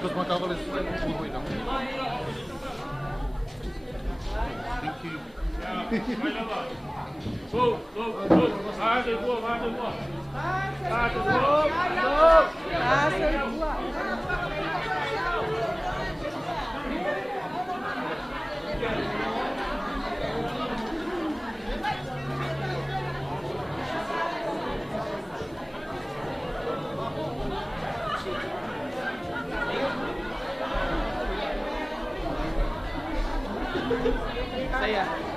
Because my double is all the way down. Thank you. Go. Saya.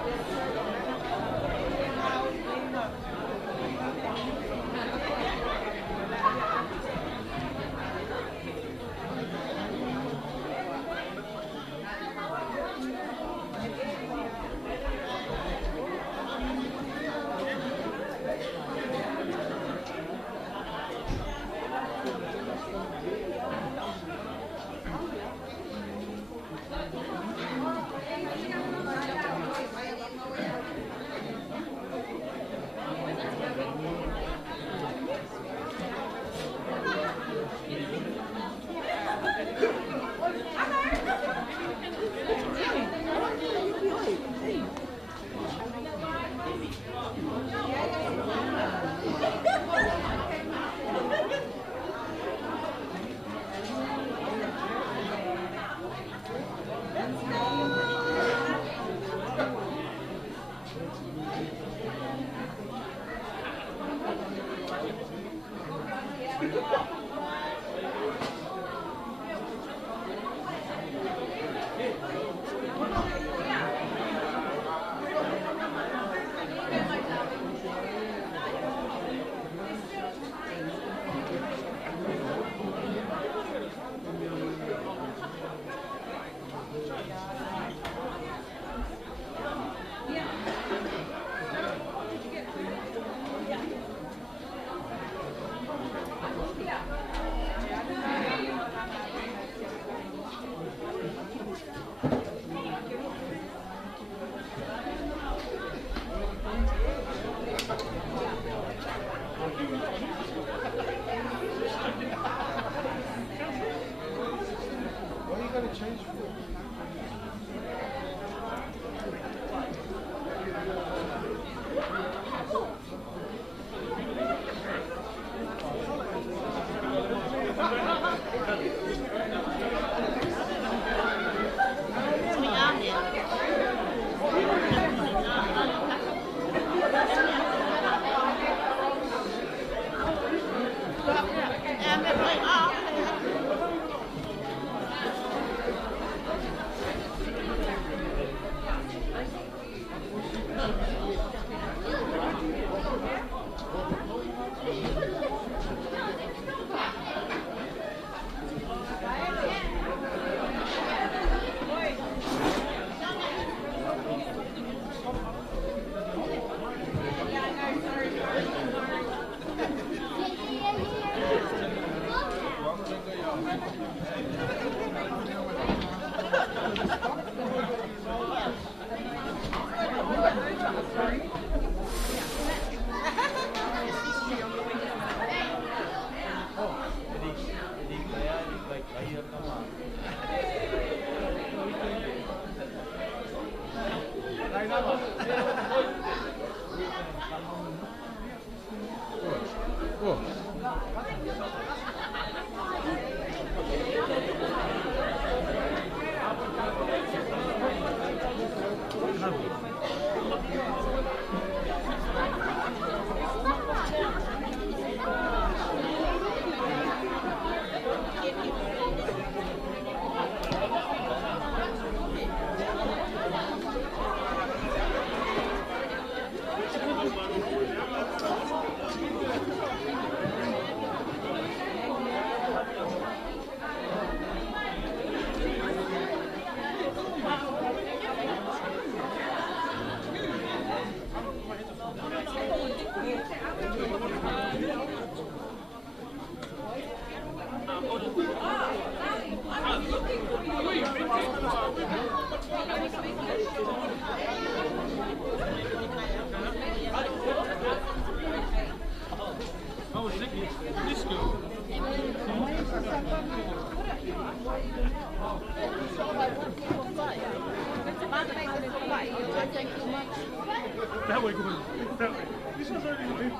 That way, go ahead. That way. This one's already good.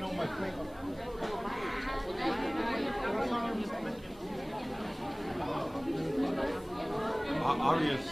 No, my plate. Arias.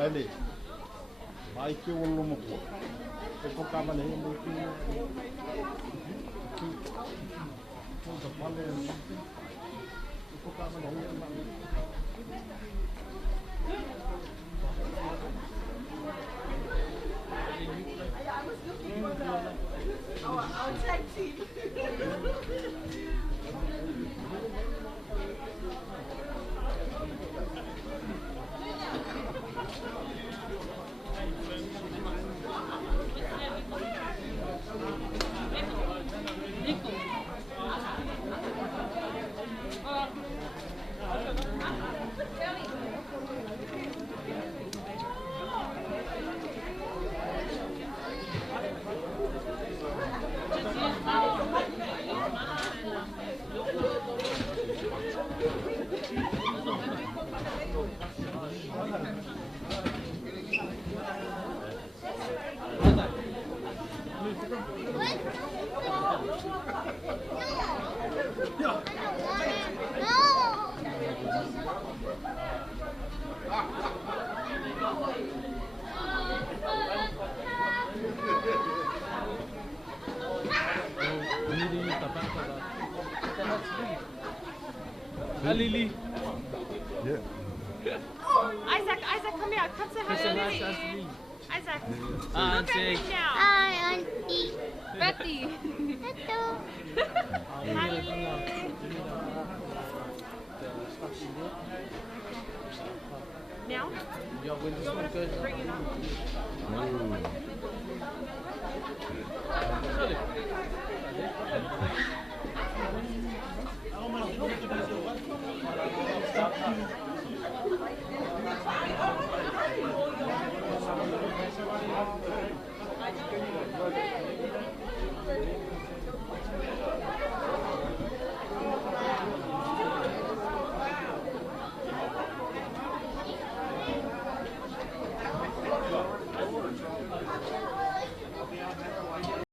Ali, mai ke ulu mo ko. E ko ka vale mo ki. Ko ka vale. Ko ka vale mo. Lily. Yeah. Isaac, come here. Come say hi to Lily. Isaac. Look at me now. Hi, Auntie. Betty. Hello. Hi, Lily. Now? Yeah, when this one goes. Bring it up. Sorry.